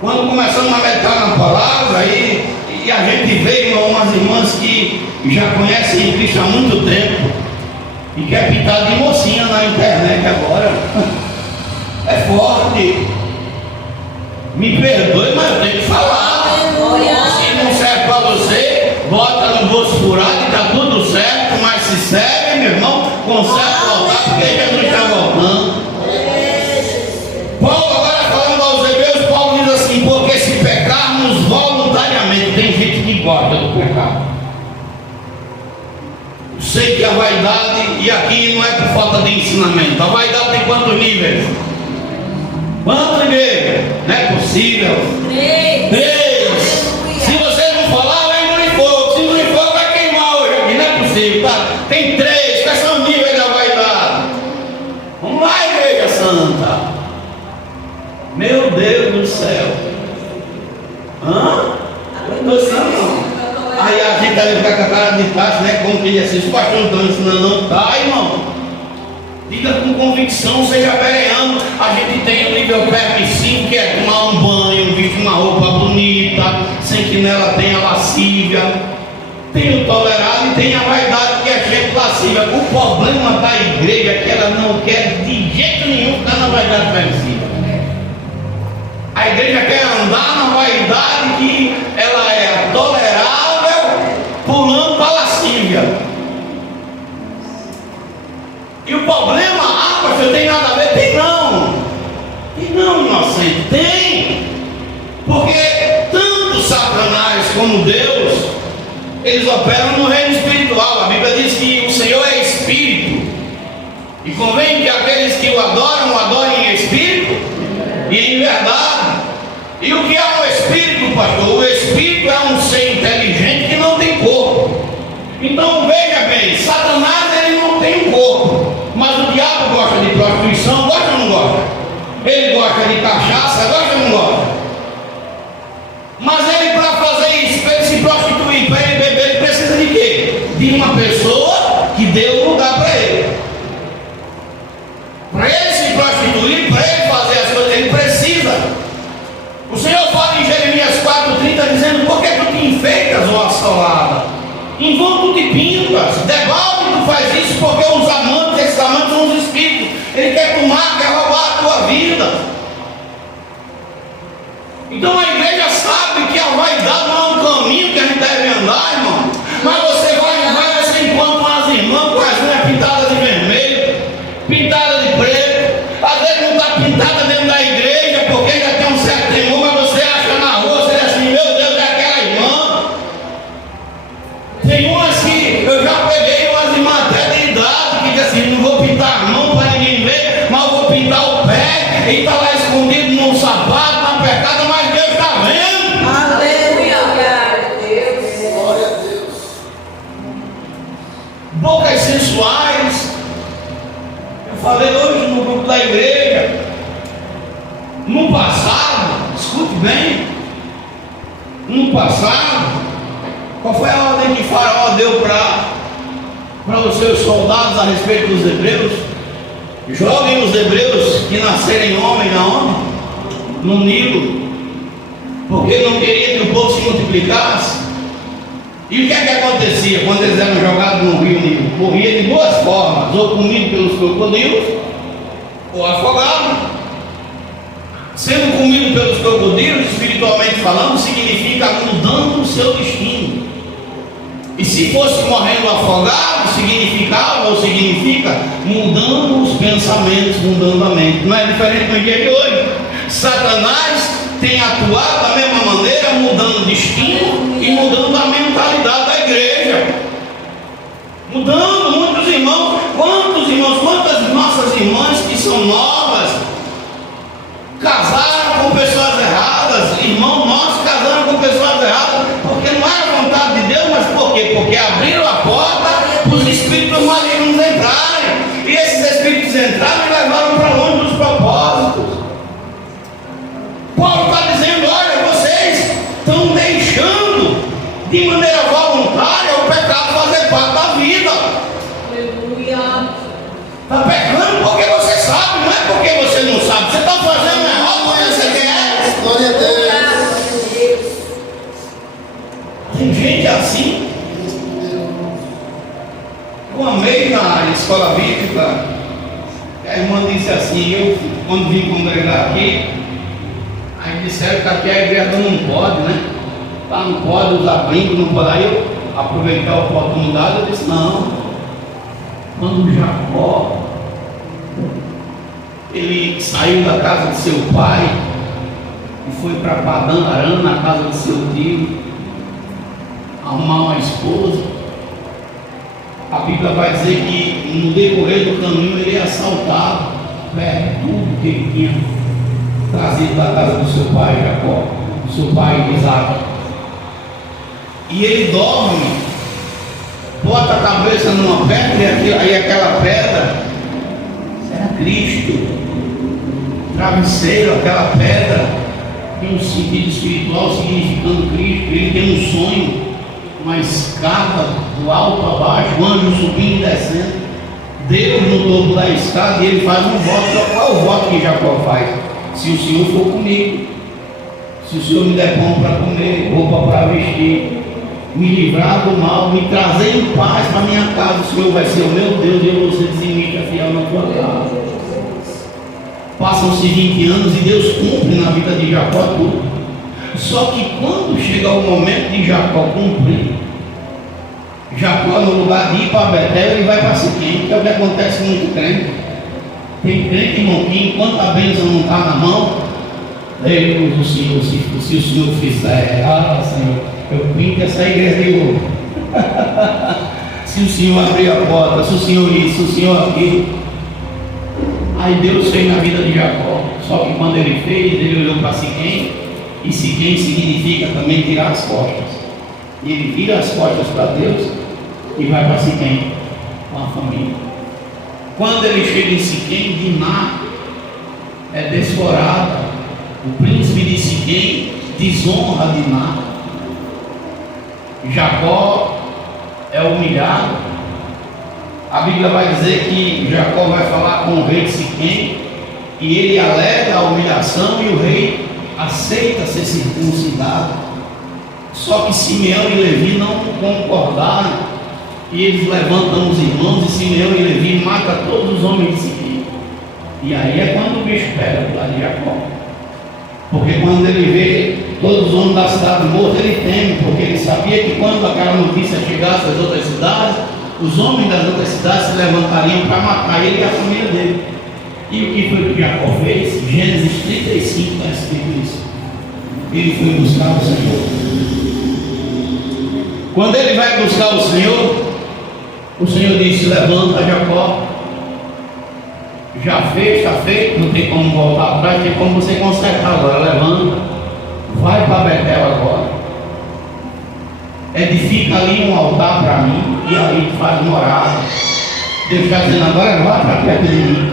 Quando começamos a meditar na palavra e a gente vê, irmão, umas irmãs que já conhecem Cristo há muito tempo e quer pintar de mocinha na internet agora. É forte. Me perdoe, mas eu tenho que falar. Aleluia. Se não serve para você, bota no bolso furado e está tudo certo, mas se serve, meu irmão, consegue voltar porque Jesus está voltando. Paulo agora falando aos hebreus, Paulo diz assim: porque se pecarmos voluntariamente, tem gente que gosta do pecado. Sei que a vaidade, e aqui não é por falta de ensinamento, a vaidade tem quantos níveis? Quantos níveis? Não é possível. 3. Se você não falar, vai entrar em fogo. Se não em fogo, vai queimar hoje aqui. Não é possível, tá? Tem 3. Quais são os níveis da vaidade? Vamos lá, Igreja Santa. Meu Deus do céu. Hã? Não estou não. Aí a gente ali fica com a cara de taxa, né? Como que assim, os pastores estão ensinando, não tá, irmão. Diga com convicção, seja vereano. A gente tem o nível permissivo, que é tomar um banho, vestir uma roupa bonita, sem que nela tenha lascívia. Tem o tolerado e tem a vaidade, que é cheio de lascívia. lasciva. O problema da igreja é que ela não quer de jeito nenhum ficar na vaidade permissiva. A igreja quer andar na vaidade que ela é tolerável, pulando para a lascívia. E o problema, pastor, tem nada a ver? Tem não. Tem não, inocente. Tem. Porque tanto Satanás como Deus, eles operam no reino espiritual. A Bíblia diz que o Senhor é espírito. E convém que aqueles que o adorem em espírito e em verdade. E o que é um espírito, pastor? O espírito é um ser inteligente que não tem corpo. Então veja bem, Satanás ele não tem um corpo. Mas o diabo gosta de prostituição, gosta ou não gosta? Ele gosta de cachaça, gosta ou não gosta? Mas ele, para fazer isso, para ele se prostituir, para ele beber, ele precisa de quê? De uma pessoa que dê um lugar para ele. Para ele se prostituir, para ele fazer as coisas, ele precisa. O Senhor fala em Jeremias 4,30 dizendo: por que tu te enfeitas, ó assolada? Em vão tu te pintas, debalde tu faz isso, porque esses amantes são os espíritos. Ele quer tomar, quer roubar a tua vida. Então a igreja sabe que a vaidade não é um caminho que a gente deve andar, irmão. Mas você você encontra umas irmãs com as unhas pintadas de vermelho, pintadas de preto. Às vezes não está pintada dentro da igreja, porque já tem um certo temor, mas você acha na rua, você diz assim: meu Deus, é aquela irmã. Tem umas que eu já peguei, umas irmãs até de idade, que diz assim: não vou pintar a mão para ninguém ver, mas eu vou pintar o pé, e está lá escondido num sapato, na pecada, mas Deus está vendo. Aleluia. Glória a Deus. Bocas sensuais. Eu falei hoje no grupo da igreja. No passado, escute bem. No passado, qual foi a ordem que Faraó deu para os seus soldados a respeito dos hebreus? Joguem os hebreus que nascerem homem no Nilo, porque não queria que o povo se multiplicasse. E o que é que acontecia quando eles eram jogados no rio Nilo? Morria de duas formas: ou comido pelos crocodilos, ou afogado. Sendo comido pelos crocodilos, espiritualmente falando, significa mudando o seu destino. E se fosse morrendo afogado, significa mudando os pensamentos, mudando a mente. Não é diferente no dia de hoje. Satanás tem atuado da mesma maneira, mudando o destino e mudando a mentalidade da igreja. Mudando muitos irmãos. Quantas nossas irmãs que são novas casaram com pessoas erradas, irmãos nossos casaram com pessoas erradas, porque não era vontade de Deus, mas por quê? Porque abriram a porta para os espíritos malignos entrarem, e esses espíritos entraram e levaram para longe dos propósitos. Paulo está dizendo: olha, vocês estão deixando de maneira voluntária o pecado fazer parte da vida. Aleluia. Está pecando porque você sabe, não é porque você não sabe. Você está fazendo errado porque você quer. Glória a Deus. Tem gente assim. Eu amei na escola bíblica. A irmã disse assim: eu, quando vim congregar aqui, aí disseram que aqui a igreja não pode, né? Tá, não pode usar brinco, não pode. Aí eu aproveitei a oportunidade, eu disse: não. Quando Jacó ele saiu da casa de seu pai e foi para Padã Aram, na casa de seu tio, arrumar uma esposa, a Bíblia vai dizer que no decorrer do caminho ele é assaltado, perde tudo que ele tinha trazido da casa do seu pai Jacó, do seu pai Isaac, e ele dorme, bota a cabeça numa pedra, e aí aquela pedra era Cristo. Travesseiro, aquela pedra tem um sentido espiritual significando Cristo. Ele tem um sonho, uma escada do alto a baixo, o anjo subindo e descendo, Deus no topo da escada, e ele faz um voto. Qual é o voto que Jacó faz? Se o Senhor for comigo, se o Senhor me der pão para comer, roupa para vestir, me livrar do mal, me trazer em paz para minha casa. O Senhor vai ser o meu Deus e eu vou ser fiel na tua casa. Passam-se 20 anos e Deus cumpre na vida de Jacó tudo. Só que quando chega o momento de Jacó cumprir, Jacó, no lugar de ir para Betel, ele vai para Siquém, que é o que acontece com muito crente. Tem crente, irmão, que enquanto a bênção não está na mão, Deus, o Senhor, se o Senhor fizer, Senhor, eu pinto essa igreja de novo. Se o Senhor abrir a porta, se o Senhor isso, se o Senhor aquilo. Aí Deus fez na vida de Jacó. Só que quando ele fez, ele olhou para Siquém, e Siquém significa também virar as costas. E ele vira as costas para Deus e vai para Siquém com a família. Quando ele chega em Siquém, Diná é desforada. O príncipe de Siquém desonra Diná. Jacó é humilhado. A Bíblia vai dizer que Jacó vai falar com o rei de Siquém e ele alega a humilhação e o rei aceita ser circuncidado. Só que Simeão e Levi não concordaram e eles levantam os irmãos e Simeão e Levi matam todos os homens de Siquém. E aí é quando o bicho pega do lado de Jacó. Porque quando ele vê todos os homens da cidade mortos, ele teme, porque ele sabia que quando aquela notícia chegasse às outras cidades, os homens das outras cidades se levantariam para matar ele e a família dele. E o que foi que Jacó fez? Gênesis 35 está escrito isso. Ele foi buscar o Senhor. Quando ele vai buscar o Senhor disse: levanta, Jacó. Já fez, está feito, não tem como voltar atrás, tem como você consertar agora. Levanta, vai para Betel agora, edifica ali um altar para mim e ali faz morada. Deus está dizendo agora: vai para perto de mim,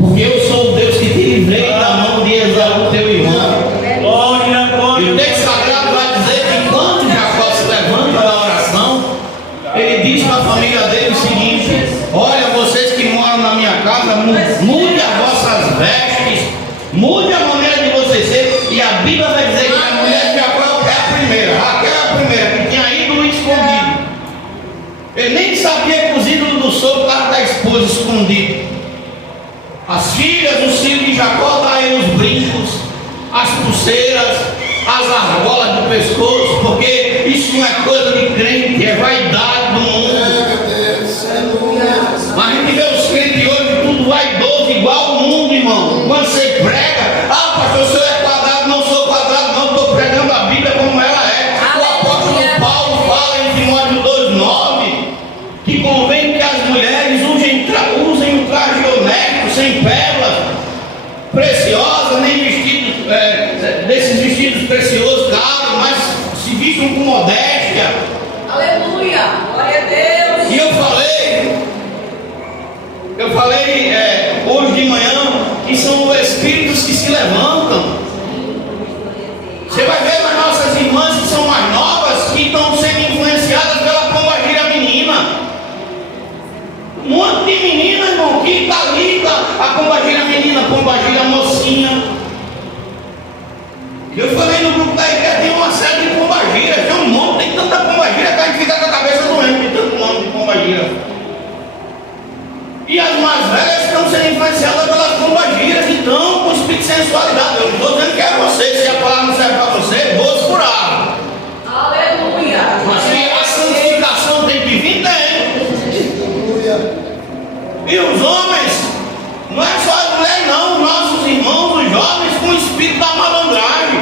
porque eu sou o Deus que te livrei da mão de Esaú teu irmão. E o texto sagrado vai dizer que quando Jacó se levanta da oração, ele diz para a família dele o seguinte: olha, vocês que moram na minha casa, mude as vossas vestes, mude a maneira de vocês serem. E a Bíblia vai dizer que a mulher de Jacó é a primeira, Raquel é a primeira, que tinha ídolo escondido. Ele nem sabia que os ídolos do sogro estavam da esposa escondidos. As filhas, os filhos de Jacó, davam ele os brincos, as pulseiras, as argolas do pescoço, porque isso não é coisa de crente, é vaidade do mundo. Mas a gente vê os crentes hoje tudo vaidoso, igual o mundo, irmão. Quando você prega: pastor, o senhor é quadrado. Não sou quadrado, não, estou pregando a Bíblia como ela é. O apóstolo Paulo fala em Timóteo 2,9 que convém que as mulheres usem o traje honesto, sem pérolas preciosas, nem vestidos, desses vestidos preciosos, caros, mas se vistam com modéstia. Aleluia, glória a Deus. E eu falei hoje de manhã que são os espíritos que se levantam. Você vai ver nas nossas irmãs que são mais novas, que estão sendo influenciadas pela pombagira menina. Um monte de menina, irmão, que está ali, a pombagira menina, a pombagira mocinha. Eu falei no grupo da igreja: tem uma série de pombagiras, tem um monte, tem tanta pombagira que a gente fica com a cabeça doendo de tanto nome de pombagira. E as mais velhas estão sendo influenciadas pelas pombagiras, então com espírito de sensualidade. Eu não estou dizendo que é você, se a palavra não serve para você, vou curar. Aleluia. Mas que a santificação tem que vir dentro. E os homens, não é só as mulheres não, nossos irmãos, os jovens, com o espírito da malandragem.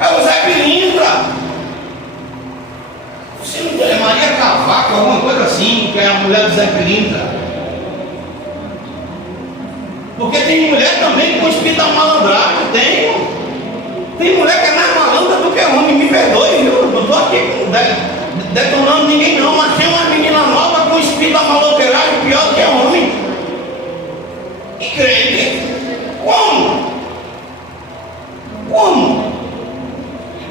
É o Zé Pilintra. Se não é Maria Cavaco, alguma coisa assim, que é a mulher do Zé Pilintra. Porque tem mulher também com o espírito da malandragem, tem mulher que é mais malandra do que homem, me perdoe, viu? Não estou aqui detonando ninguém não, mas tem uma menina nova com o espírito da maloqueiragem pior do que homem. E crente, como?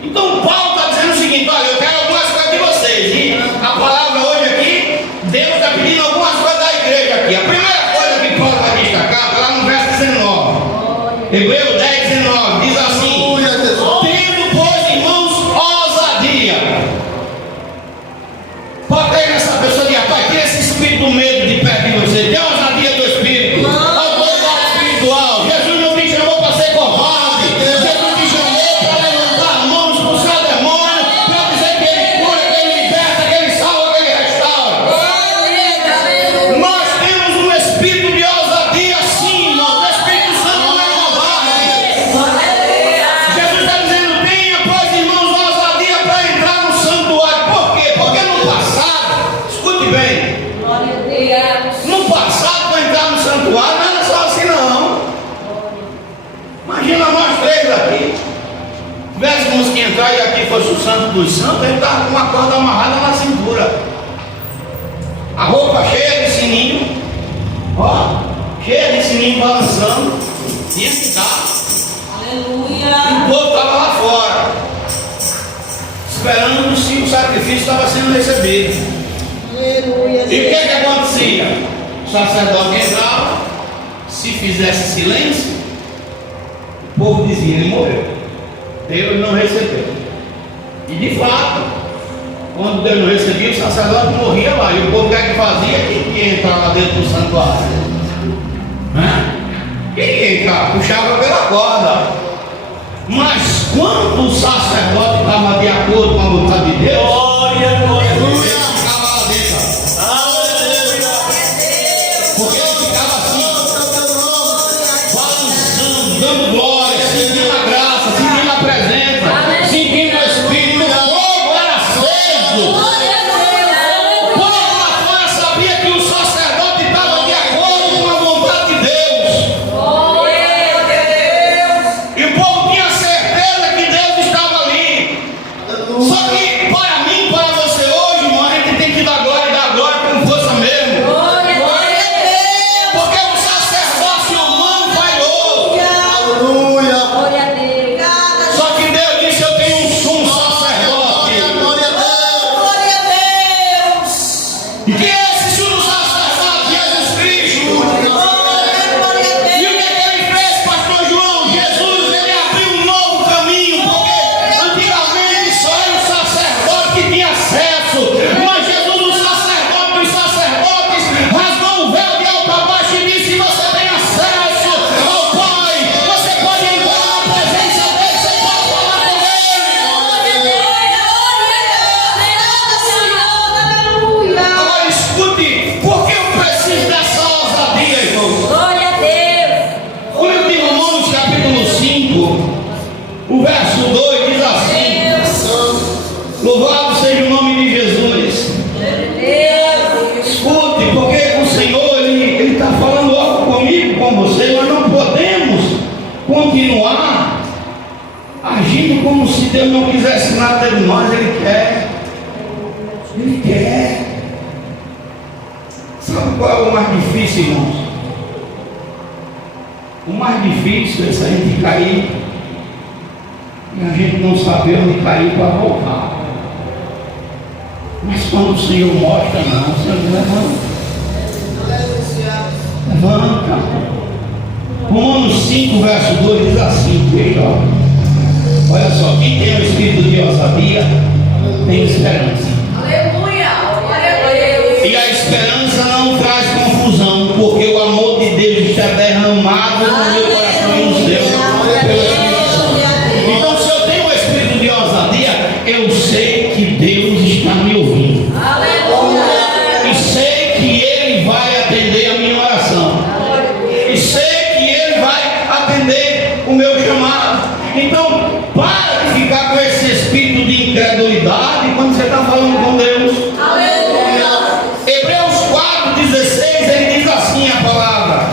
Então Paulo está dizendo o seguinte: olha, eu quero algumas coisas de vocês, e a palavra hoje aqui, Deus está pedindo algumas coisas da igreja aqui. A primeira coisa que Paulo vai destacar está lá no verso 19, Hebreus 10, 19, diz assim: tendo, pois, irmãos, ousadia. quiséssemos que entrar e aqui fosse o Santo dos Santos, ele estava com uma corda amarrada na cintura, a roupa cheia de sininho, ó, cheia de sininho balançando, tinha que estar. Aleluia. E o povo estava lá fora, esperando se o sacrifício estava sendo recebido. Aleluia. E o que acontecia? O sacerdote entrava, se fizesse silêncio, o povo dizia: ele morreu, Deus não recebeu. E de fato, quando Deus não recebia, o sacerdote morria lá. E o povo que fazia? Quem ia entrar lá dentro do santuário? Quem ia entrar? Puxava pela corda. Mas quando o sacerdote estava de acordo com a vontade de Deus, Glória, aleluia. ficava lá dentro. Porque ele ficava assim, balançando, dando glória, sentindo a graça, sentindo a presença, sentindo o Espírito. O fogo era aceso. O povo lá fora sabia que o sacerdote estava de acordo com a vontade de Deus. E o povo tinha certeza que Deus estava ali. Só que para mim, para você hoje, irmão, a gente tem que dar glória e dar glória com força mesmo. Porque o sacerdócio humano falhou. Aleluia. Glória a Deus. Só que Deus disse: eu tenho um sumo sacerdote. Glória a Deus. Glória a Deus. E que é esse sumo sacerdote? Jesus Cristo. Glória a E o Deus. que ele fez, pastor João? Jesus, ele abriu um novo caminho, porque antigamente só era o sacerdote que tinha acesso, mas Jesus, o sacerdote dos sacerdotes, rasgou o véu de alto a baixo e disse: você tem acesso ao Pai, você pode entrar na presença dele, você pode falar com ele. Agora escute, por que eu preciso dessa ousadia, irmão? Glória a Deus. O livro de Romanos, capítulo 5, o verso 2 diz assim: louvado seja o nome de Jesus. Escute, porque o Senhor, Ele está falando algo comigo, com você. Nós não podemos continuar agindo como se Deus não quisesse nada de nós. Ele quer. Ele quer. Sabe qual é o mais difícil, irmãos? O mais difícil é se a gente cair e a gente não saber onde caiu para voltar. Mas quando o Senhor mostra, não, o Senhor diz: levanta. Levanta. Romanos 5, verso 2 diz assim: veja, olha só, quem tem o espírito de ousadia tem esperança. E a esperança não traz confusão, porque o amor de Deus está derramado no meu coração e no seu pelo Espírito Santo. Então, se eu tenho o espírito de ousadia, eu sei que Deus está me ouvindo. E sei que Ele vai atender a minha oração. E sei que Ele vai atender o meu chamado. Então, para de ficar com esse espírito de incredulidade quando você está falando com Deus. Hebreus 4,16, ele diz assim a palavra: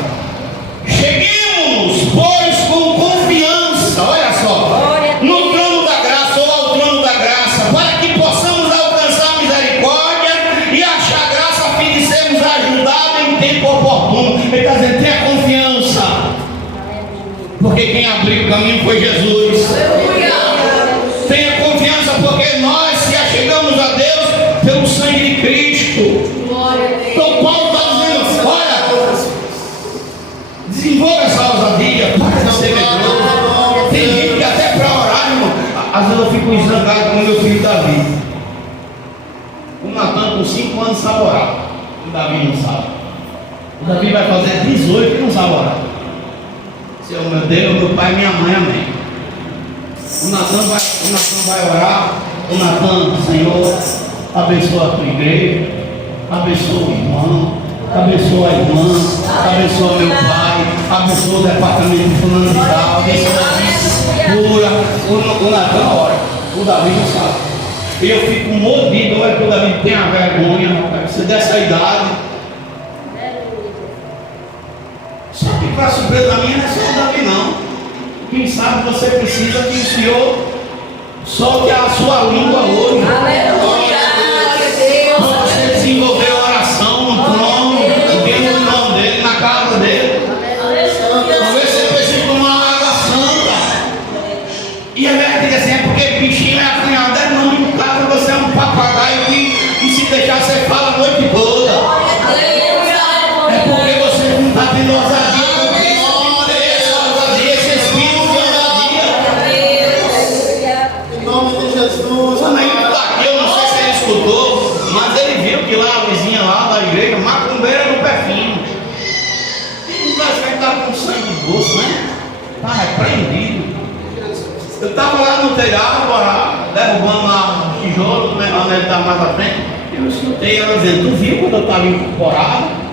cheguemos, pois, com confiança, olha só, no trono da graça ou ao trono da graça, para que possamos alcançar misericórdia e achar graça a fim de sermos ajudados em tempo oportuno. Ele está dizendo: tenha confiança, porque quem abriu o caminho foi Jesus. Tenha confiança, porque nós se achegamos a Deus pelo sangue de Cristo. Então Paulo está dizendo: olha, desenvolva essa ousadia, para de ser medroso. Tem gente que até para orar, irmão, às vezes eu fico estrangado com o meu filho Davi. O Natan com 5 anos sabe orar, o Davi não sabe. O Davi vai fazer 18 e não sabe orar. Senhor meu Deus, meu pai e minha mãe, amém. O Natan vai orar. O Natan: Senhor, abençoa a tua igreja, abençoa o irmão, abençoa a irmã, abençoa meu pai, abençoa o departamento de fulano de tal, abençoa a cura. O Natan ora, o Davi não sabe. E eu fico mordido, olha que o Davi tem a vergonha, rapaz, você dessa idade. Só que para surpresa minha não é só o Davi não. Quem sabe você precisa que o Senhor mulher diz assim, é porque bichinho é acanhado. É não, em casa você é um papagaio que se deixar você fala a noite toda. É porque você não está tendo ousadia com Cristo. Esse espírito de ousadia. Em nome de Jesus. Também está aqui, eu não sei se ele escutou, mas ele viu que lá a vizinha lá da igreja, macumbeira no pé fino. E não parece que ele está com sangue no bolso, né? Está repreendido. Eu estava lá no telhado, lá, derrubando lá o tijolo, né, onde ele está mais à frente. Eu escutei ela dizendo, tu viu quando eu estava incorporado?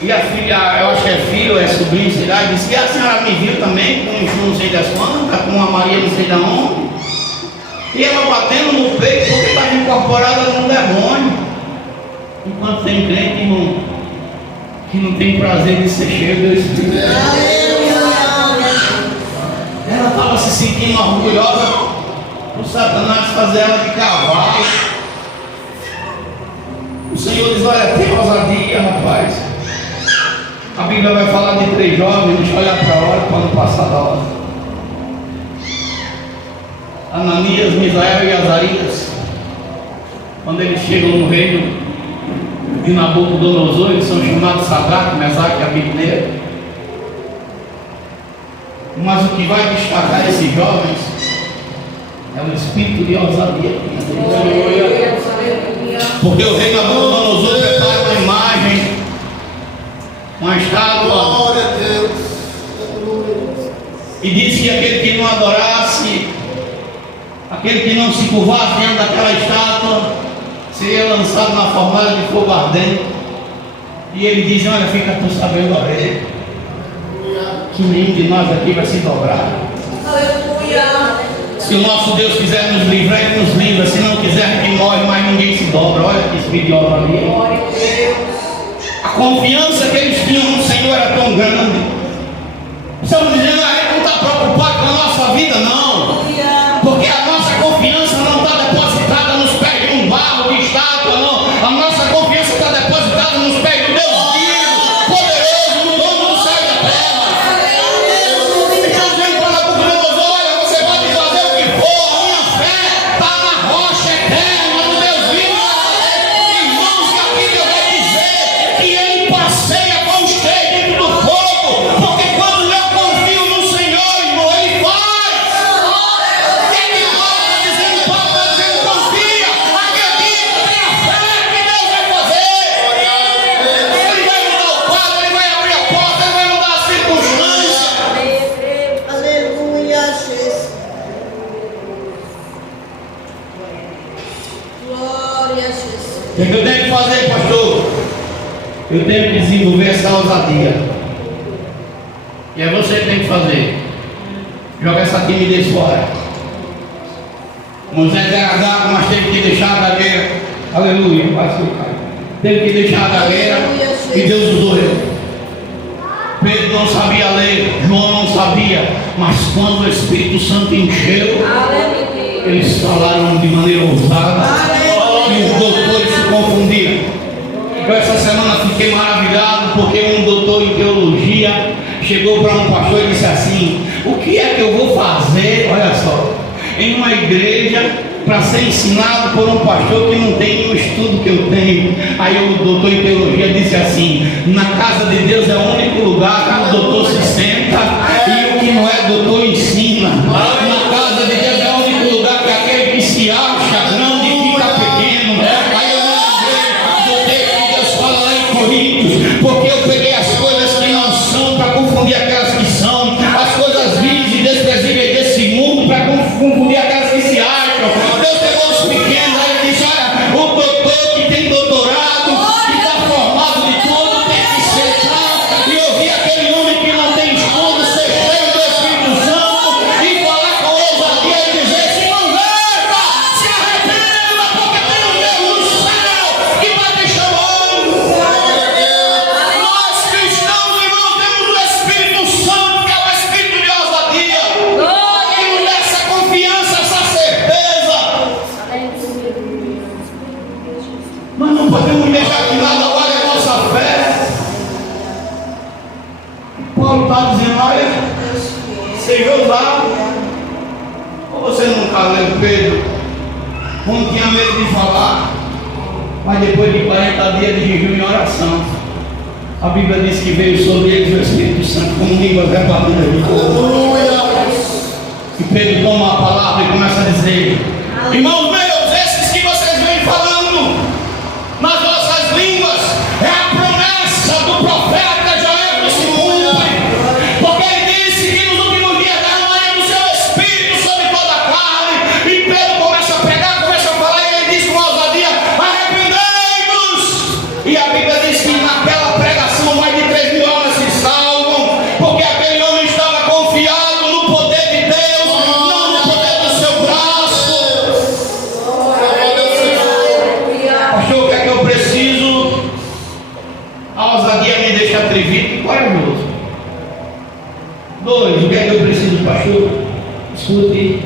E a filha, eu acho que é filho, é sobrinho, sei lá, disse que a senhora me viu também, com um enxu não sei das quantas, com uma Maria não sei da onde. E ela batendo no peito, porque estava incorporada num demônio. Enquanto tem crente, irmão, que não tem prazer em ser cheio do Espírito. Ela estava se sentindo orgulhosa por Satanás fazer ela de cavalo. O Senhor diz, olha, tem ousadia, rapaz. A Bíblia vai falar de 3 jovens, deixa eu olhar para a hora, para não passar da hora. Ananias, Misael e Azarias. Quando eles chegam no reino de Nabucodonosor, eles são chamados Sadraque, Mesaque e Abednego. Mas o que vai destacar esses jovens é o espírito de ousadia. Porque o rei Nabucodonosor prepara uma imagem, uma estátua, Glória a Deus. e diz que aquele que não adorasse, aquele que não se curvasse diante daquela estátua, seria lançado na fornalha de fogo ardente. E ele diz, olha, fica tu sabendo a ver, que nenhum de nós aqui vai se dobrar. Aleluia. Se o nosso Deus quiser nos livrar, Ele nos livra. Se não quiser, Ele morre, mas ninguém se dobra. Olha que espírito ali. A confiança que eles tinham no Senhor era tão grande. Estamos dizendo, a gente não está preocupado com a nossa vida, não. Porque a nossa confiança não está depositada nos pés de um barro, de estátua, não. A nossa confiança está depositada nos pés do Deus vivo, poderoso, no dono do céu e da terra. Então, dizendo para Nabucodonosor, olha, você pode fazer o que for, a minha fé está na rocha eterna do Deus vivo. Irmãos, que a Bíblia vai dizer que ele passeia com os três dentro do fogo, porque quando eu confio no Senhor, irmão, ele faz. Ele fala dizendo, Paulo está dizendo, confia, acredita, tenha fé que Deus vai fazer. Ele vai mudar o quadro, ele vai abrir a porta, ele vai mudar as circunstâncias. Aleluia, Jesus. Glória a Jesus. O que eu tenho que fazer, pastor? Eu tenho que desenvolver essa ousadia. E é você que tem que fazer. Joga essa timidez fora. Moisés era gago, mas teve que deixar a gagueira. Aleluia, pastor Caio. Teve que deixar a gagueira e Deus usou ele. Pedro não sabia ler, João não sabia, mas quando o Espírito Santo encheu, eles falaram de maneira ousada e os doutores se confundiram. Eu essa semana fiquei maravilhado porque um doutor em teologia chegou para um pastor e disse assim, o que é que eu vou fazer, olha só, em uma igreja para ser ensinado por um pastor que não tem o estudo que eu tenho? Aí o doutor em teologia disse assim, na casa de Deus é o único lugar que o doutor se senta e o que não é doutor ensina. Na casa de Deus é o único lugar que aquele que se acha grande fica pequeno. Aí eu lembrei que Deus fala lá em Coríntios, porque eu peguei as coisas que não são para confundir aquelas que são, as coisas vis e desprezíveis desse mundo para confundir aquelas que se acham. Deus pegou os pequenos, aí ele disse, olha, o doutor que tem doutorado, que está formado de tudo, tem que sentar e ouvir aquele homem que não tem estudo, ser cheio do Espírito Santo e falar com ousadia e dizer, se não leva, se arrependa, porque tem um Deus no céu que vai te chamando. Nós cristãos, irmãos, temos o Espírito Santo, que é o Espírito de ousadia, que nos dá essa confiança, essa certeza. Mas não podemos deixar que nada vale a nossa fé. Paulo está dizendo, olha, seja ousado. Valeu, Pedro. Como tinha medo de falar, mas depois de 40 dias de jejum e oração, a Bíblia diz que veio sobre eles o Espírito Santo como línguas repartidas. E Pedro toma a palavra e começa a dizer: irmãos meus, esses que vocês vêm falando nas vossas línguas é a promessa do profeta Joel que se cumpre, porque ele disse que nos últimos dias derramaria do seu Espírito sobre toda a carne. E Pedro começa a pregar, começa a falar, e ele diz com ousadia: arrependei-vos. E a Bíblia diz que naquela pregação mais de 3.000 almas se salvam, porque aquele homem estava confiado no poder de Deus, não no poder do seu braço. Pastor, o que é que eu preciso? A ousadia me deixa atrevido e corajoso. 2, o que é que eu preciso, pastor? Escute.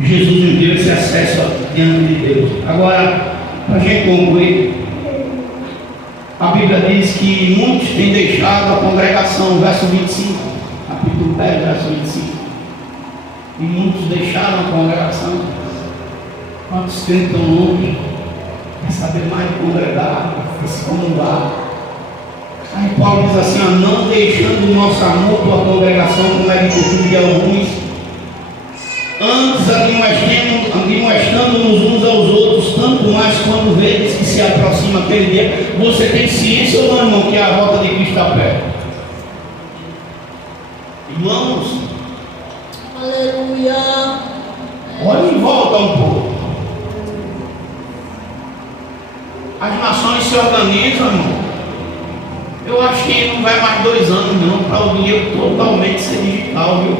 Jesus nos deu esse acesso diante de Deus. Agora, para a gente concluir, a Bíblia diz que muitos têm deixado a congregação, verso 25, capítulo 10, verso 25. E muitos deixaram a congregação. Quantos crentes estão longe? Quer saber mais de congregar, de se comungar. Aí Paulo diz assim: ó, não deixando o nosso amor pela congregação, como é de costume de alguns, antes admoestando-nos uns aos outros, tanto mais quando vedes que se aproxima aquele dia. Você tem ciência ou não, irmão, que a volta de Cristo está perto? Irmãos, Aleluia. olha em volta um pouco. As nações se organizam, irmão. Eu acho que não vai mais 2 anos não para o dinheiro totalmente ser digital, viu?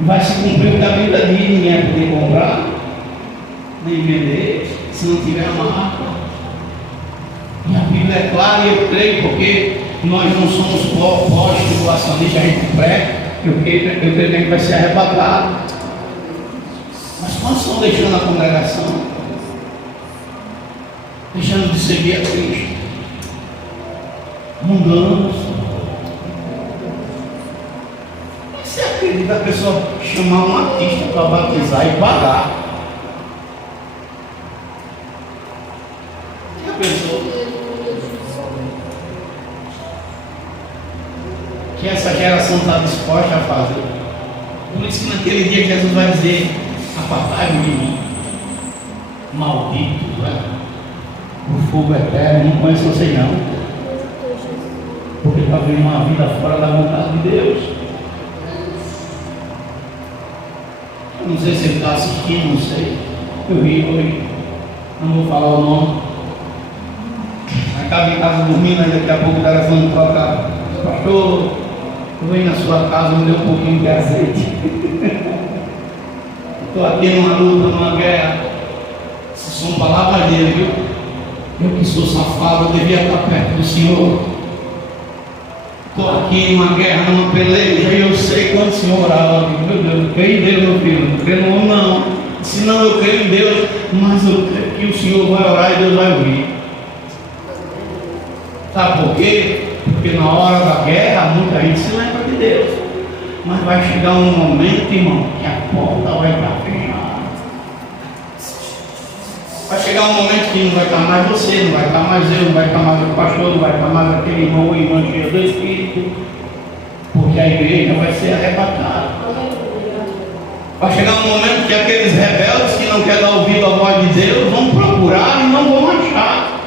Vai se cumprir o que a Bíblia diz: ninguém vai poder comprar, nem vender, se não tiver a marca. E a Bíblia é clara, e eu creio, porque nós não somos pós-tribulacionistas, a gente prega, eu creio que a gente vai ser arrebatado. Mas quantos estão deixando a congregação? Deixando de seguir a Cristo? Mundanos. Você acredita a pessoa chamar um artista para batizar e pagar? Já pensou? Que essa geração está disposta a fazer. Por isso que naquele dia Jesus vai dizer: apartai-vos de mim, malditos, né? O fogo eterno, não conheço vocês não, porque está vivendo uma vida fora da vontade de Deus. Eu não sei se ele está assistindo, não sei. Eu vi hoje, não vou falar o nome. Acaba em casa dormindo, aí daqui a pouco o telefone toca: pastor, eu venho na sua casa, me deu um pouquinho de azeite. Estou aqui numa luta, numa guerra. Essas são palavras dele, viu? Eu que sou safado, eu devia estar perto do Senhor. Estou aqui numa guerra, numa peleja, e eu sei quando o Senhor orava. Meu Deus, eu creio em Deus, meu filho. Não creio no homem, não. Se não, eu creio em Deus, mas eu creio que o Senhor vai orar e Deus vai ouvir. Sabe por quê? Porque na hora da guerra, muita gente se lembra de Deus. Mas vai chegar um momento, irmão, que a porta vai estar fechada. Vai chegar um momento que não vai estar mais você, não vai estar mais eu, não vai estar mais o pastor, não vai estar mais aquele irmão ou irmã cheio do Espírito, porque a igreja vai ser arrebatada. Vai chegar um momento que aqueles rebeldes que não querem dar ouvido à voz de Deus vão procurar e não vão achar.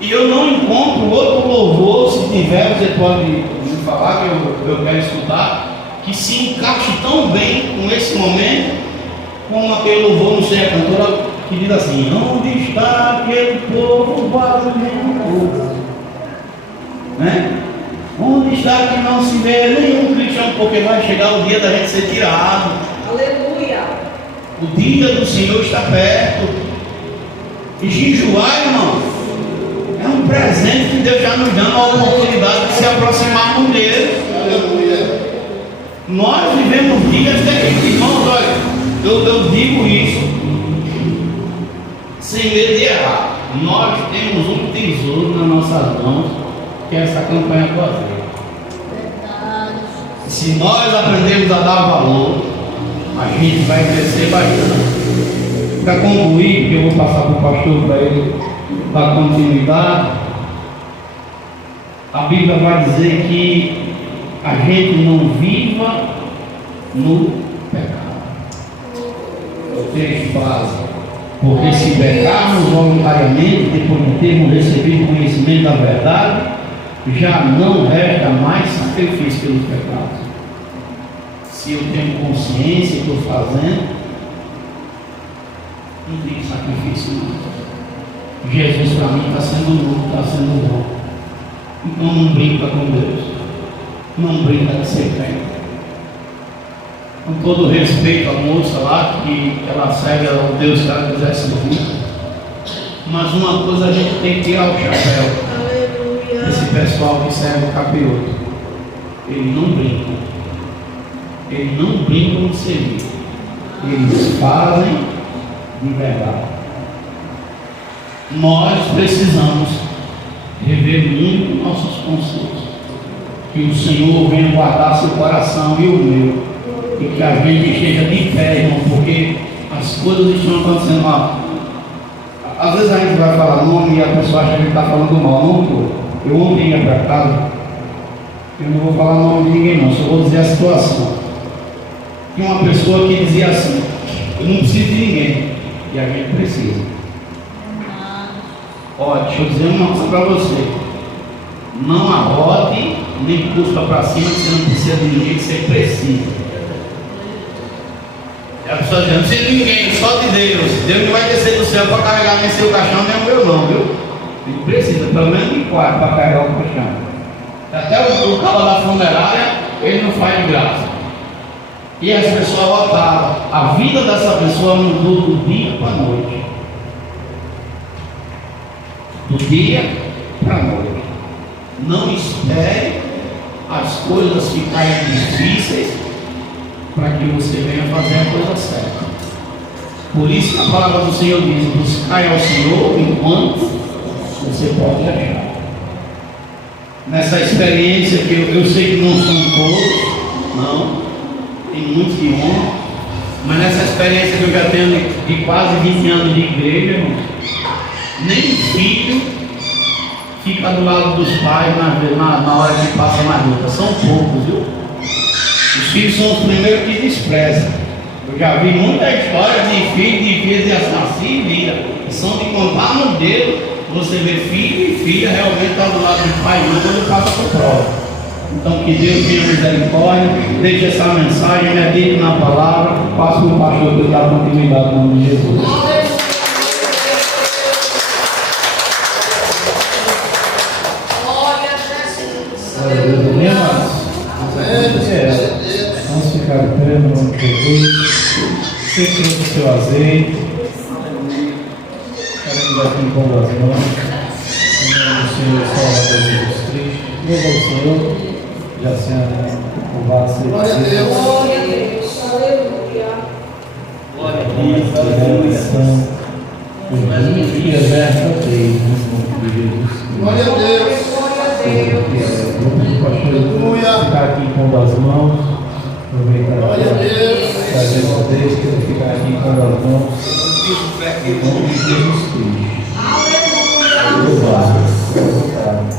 E eu não encontro outro louvor, se tiver, você pode me falar que eu quero escutar, que se encaixe tão bem com esse momento, como aquele louvor, não sei, a cantora que diz assim: onde está aquele povo barulhento? Né? Onde está que não se vê nenhum cristão? Porque vai chegar o dia da gente ser tirado. Aleluia. O dia do Senhor está perto. E jejuar, irmão, é um presente que Deus já nos dá, a oportunidade de se aproximarmos dele. Aleluia. Nós vivemos dias terríveis, irmãos. Olha, eu digo isso sem medo de errar. Nós temos um tesouro nas nossas mãos, que é essa campanha do azeite. Se nós aprendemos a dar valor, a gente vai crescer bastante. Para concluir, porque eu vou passar para o pastor para ele dar continuidade, a Bíblia vai dizer que a gente não viva no pecado. O texto fala, porque se pecarmos voluntariamente, depois de termos recebido conhecimento da verdade, já não resta mais sacrifício pelos pecados. Se eu tenho consciência e estou fazendo, não tem sacrifício não. Jesus para mim está sendo novo, está sendo bom. Então não brinca com Deus. Não brinca de ser crente. Com todo respeito à moça lá, que ela segue ao Deus que ela quiser servir. Mas uma coisa a gente tem que tirar o chapéu. Aleluia. Esse pessoal que serve o capiroto, ele não brinca. Eles não brincam de servir. Eles fazem de verdade. Nós precisamos rever muito nossos conceitos. Que o Senhor venha guardar seu coração e o meu. E que a gente esteja de pé, irmão, porque as coisas estão acontecendo mal. Às vezes a gente vai falar nome e a pessoa acha que a gente está falando mal. Não, eu ontem ia para casa, eu não vou falar o nome de ninguém não, só vou dizer a situação. Tinha uma pessoa que dizia assim, eu não preciso de ninguém, e a gente precisa. Olha, deixa eu dizer uma coisa para você, não arrote, nem cuspa para cima, que você não precisa de ninguém, que você precisa. E a pessoa dizendo, não precisa de ninguém, só de Deus. Deus não vai descer do céu para carregar nem seu caixão, nem o meu não, viu? Ele precisa, pelo menos de 4 para carregar o caixão. Até o cabo da funerária, ele não faz de graça. E as pessoas lotavam. A vida dessa pessoa mudou do dia para a noite. Do dia para a noite. Não espere as coisas ficarem difíceis para que você venha fazer a coisa certa. Por isso que a palavra do Senhor diz, buscai ao Senhor enquanto você pode achar. Nessa experiência que eu sei que não são todos, não. Tem muitos que honram, mas nessa experiência que eu já tenho de quase 20 anos de igreja, irmão, nem filho fica do lado dos pais na hora que passa na luta. São poucos, viu? Os filhos são os primeiros que desprezam. Eu já vi muita história de filhos de filhas assim, vida, que são de contar no dedo. Você vê filho e filha realmente está do lado do pai, mas quando passa por prova. Então que Deus tenha misericórdia, deixe essa mensagem, medite na palavra, passe para o pastor que dá continuidade no nome de Jesus. Aleluia. Vamos ficar de pé no nome de Jesus. Você trouxe o seu azeite. Queremos aqui em pão das mãos. Em nome do Senhor e Salvador Jesus Cristo. Louva o Senhor. Já sendo louvado seja Glória a Deus. Glória a Deus. Aleluia. Glória a Deus. redenção. Que exerce a Deus no nome de Jesus. Glória a Deus. Vou pedir para o pastor ficar aqui em pão das mãos. Aproveitar Glória a Deus. trazer a Deus que ele ficar aqui em pão das mãos. Em nome de Jesus Cristo. Louvado. Exaltado.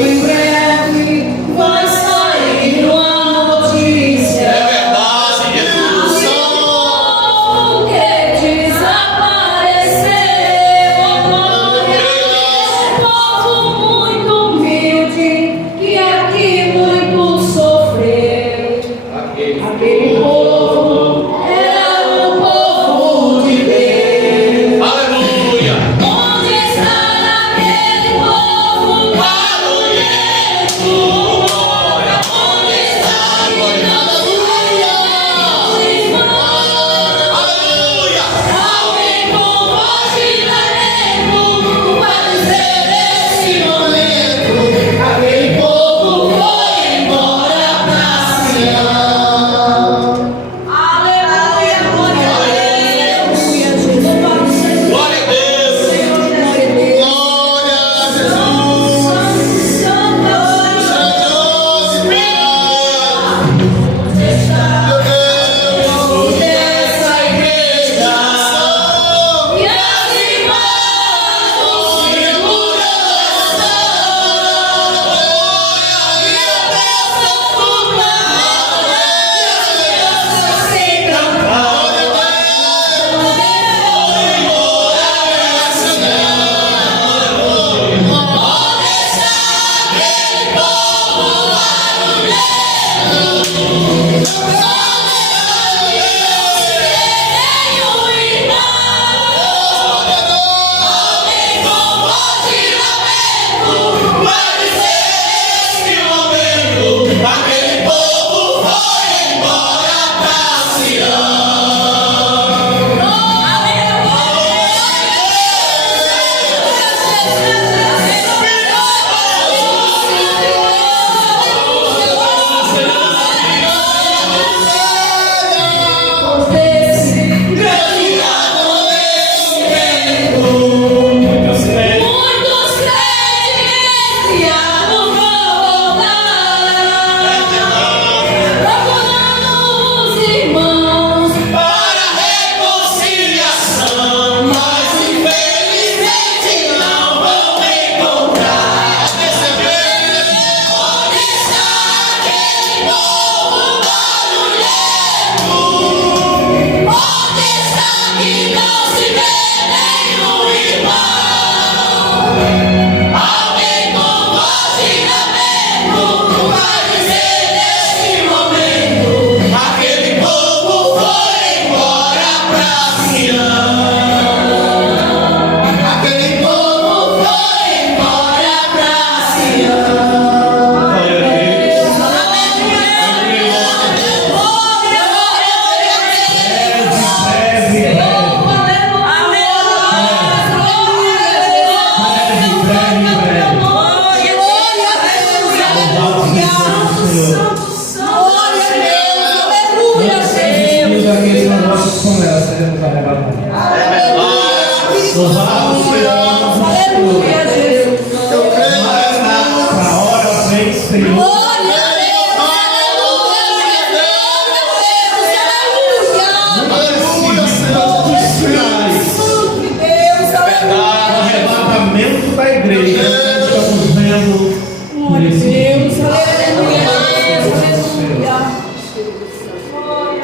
Em breve vai sair uma notícia.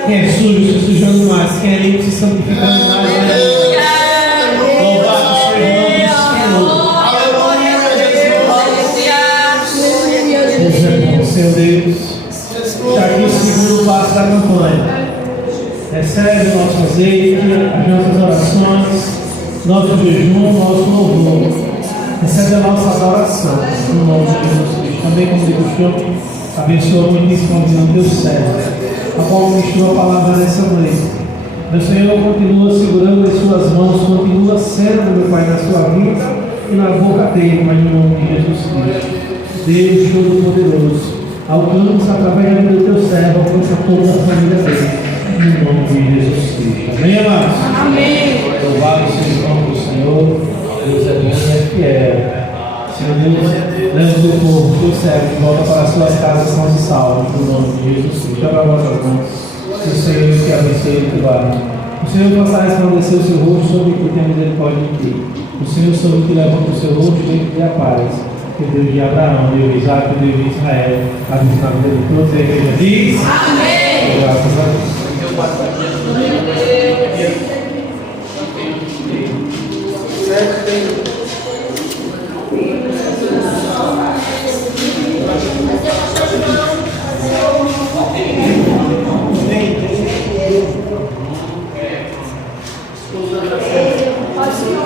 Quem é sujo se sujando mais, quem é limpo se santificando mais. Louvado seja o Senhor Deus. Está aqui o segundo passo da campanha. Recebe o nosso azeite, as nossas orações, nosso jejum, nosso louvor. Recebe a nossa adoração, no nome de Jesus Cristo. Também, como de costume, abençoa muitíssimo o teu servo, a qual ministrou a palavra nessa noite. Meu Senhor continua segurando em suas mãos, continua sendo, meu Pai, na sua vida e na boca dele, mas no nome de Jesus Cristo. Deus Todo-Poderoso, alcança através do teu servo, alcança toda a família dele, no nome de Jesus Cristo. Amém, amados? Amém. Louvado seja o nome do Senhor. Deus é bom e é fiel. Senhor Deus, leva o povo, teu servo, de volta para as suas casas são salvos, no nome de Jesus Cristo. Abra vossas mãos. O Senhor te abençoe e te guarde. O Senhor faça resplandecer o seu rosto sobre o que tem misericórdia de ti. O Senhor sobre o que levanta o seu rosto e te dê a paz. Que Deus de Abraão, Deus de Isaac, Deus de Israel, abençoe a vida de todos. A igreja diz: amém. Graças a Deus. Pode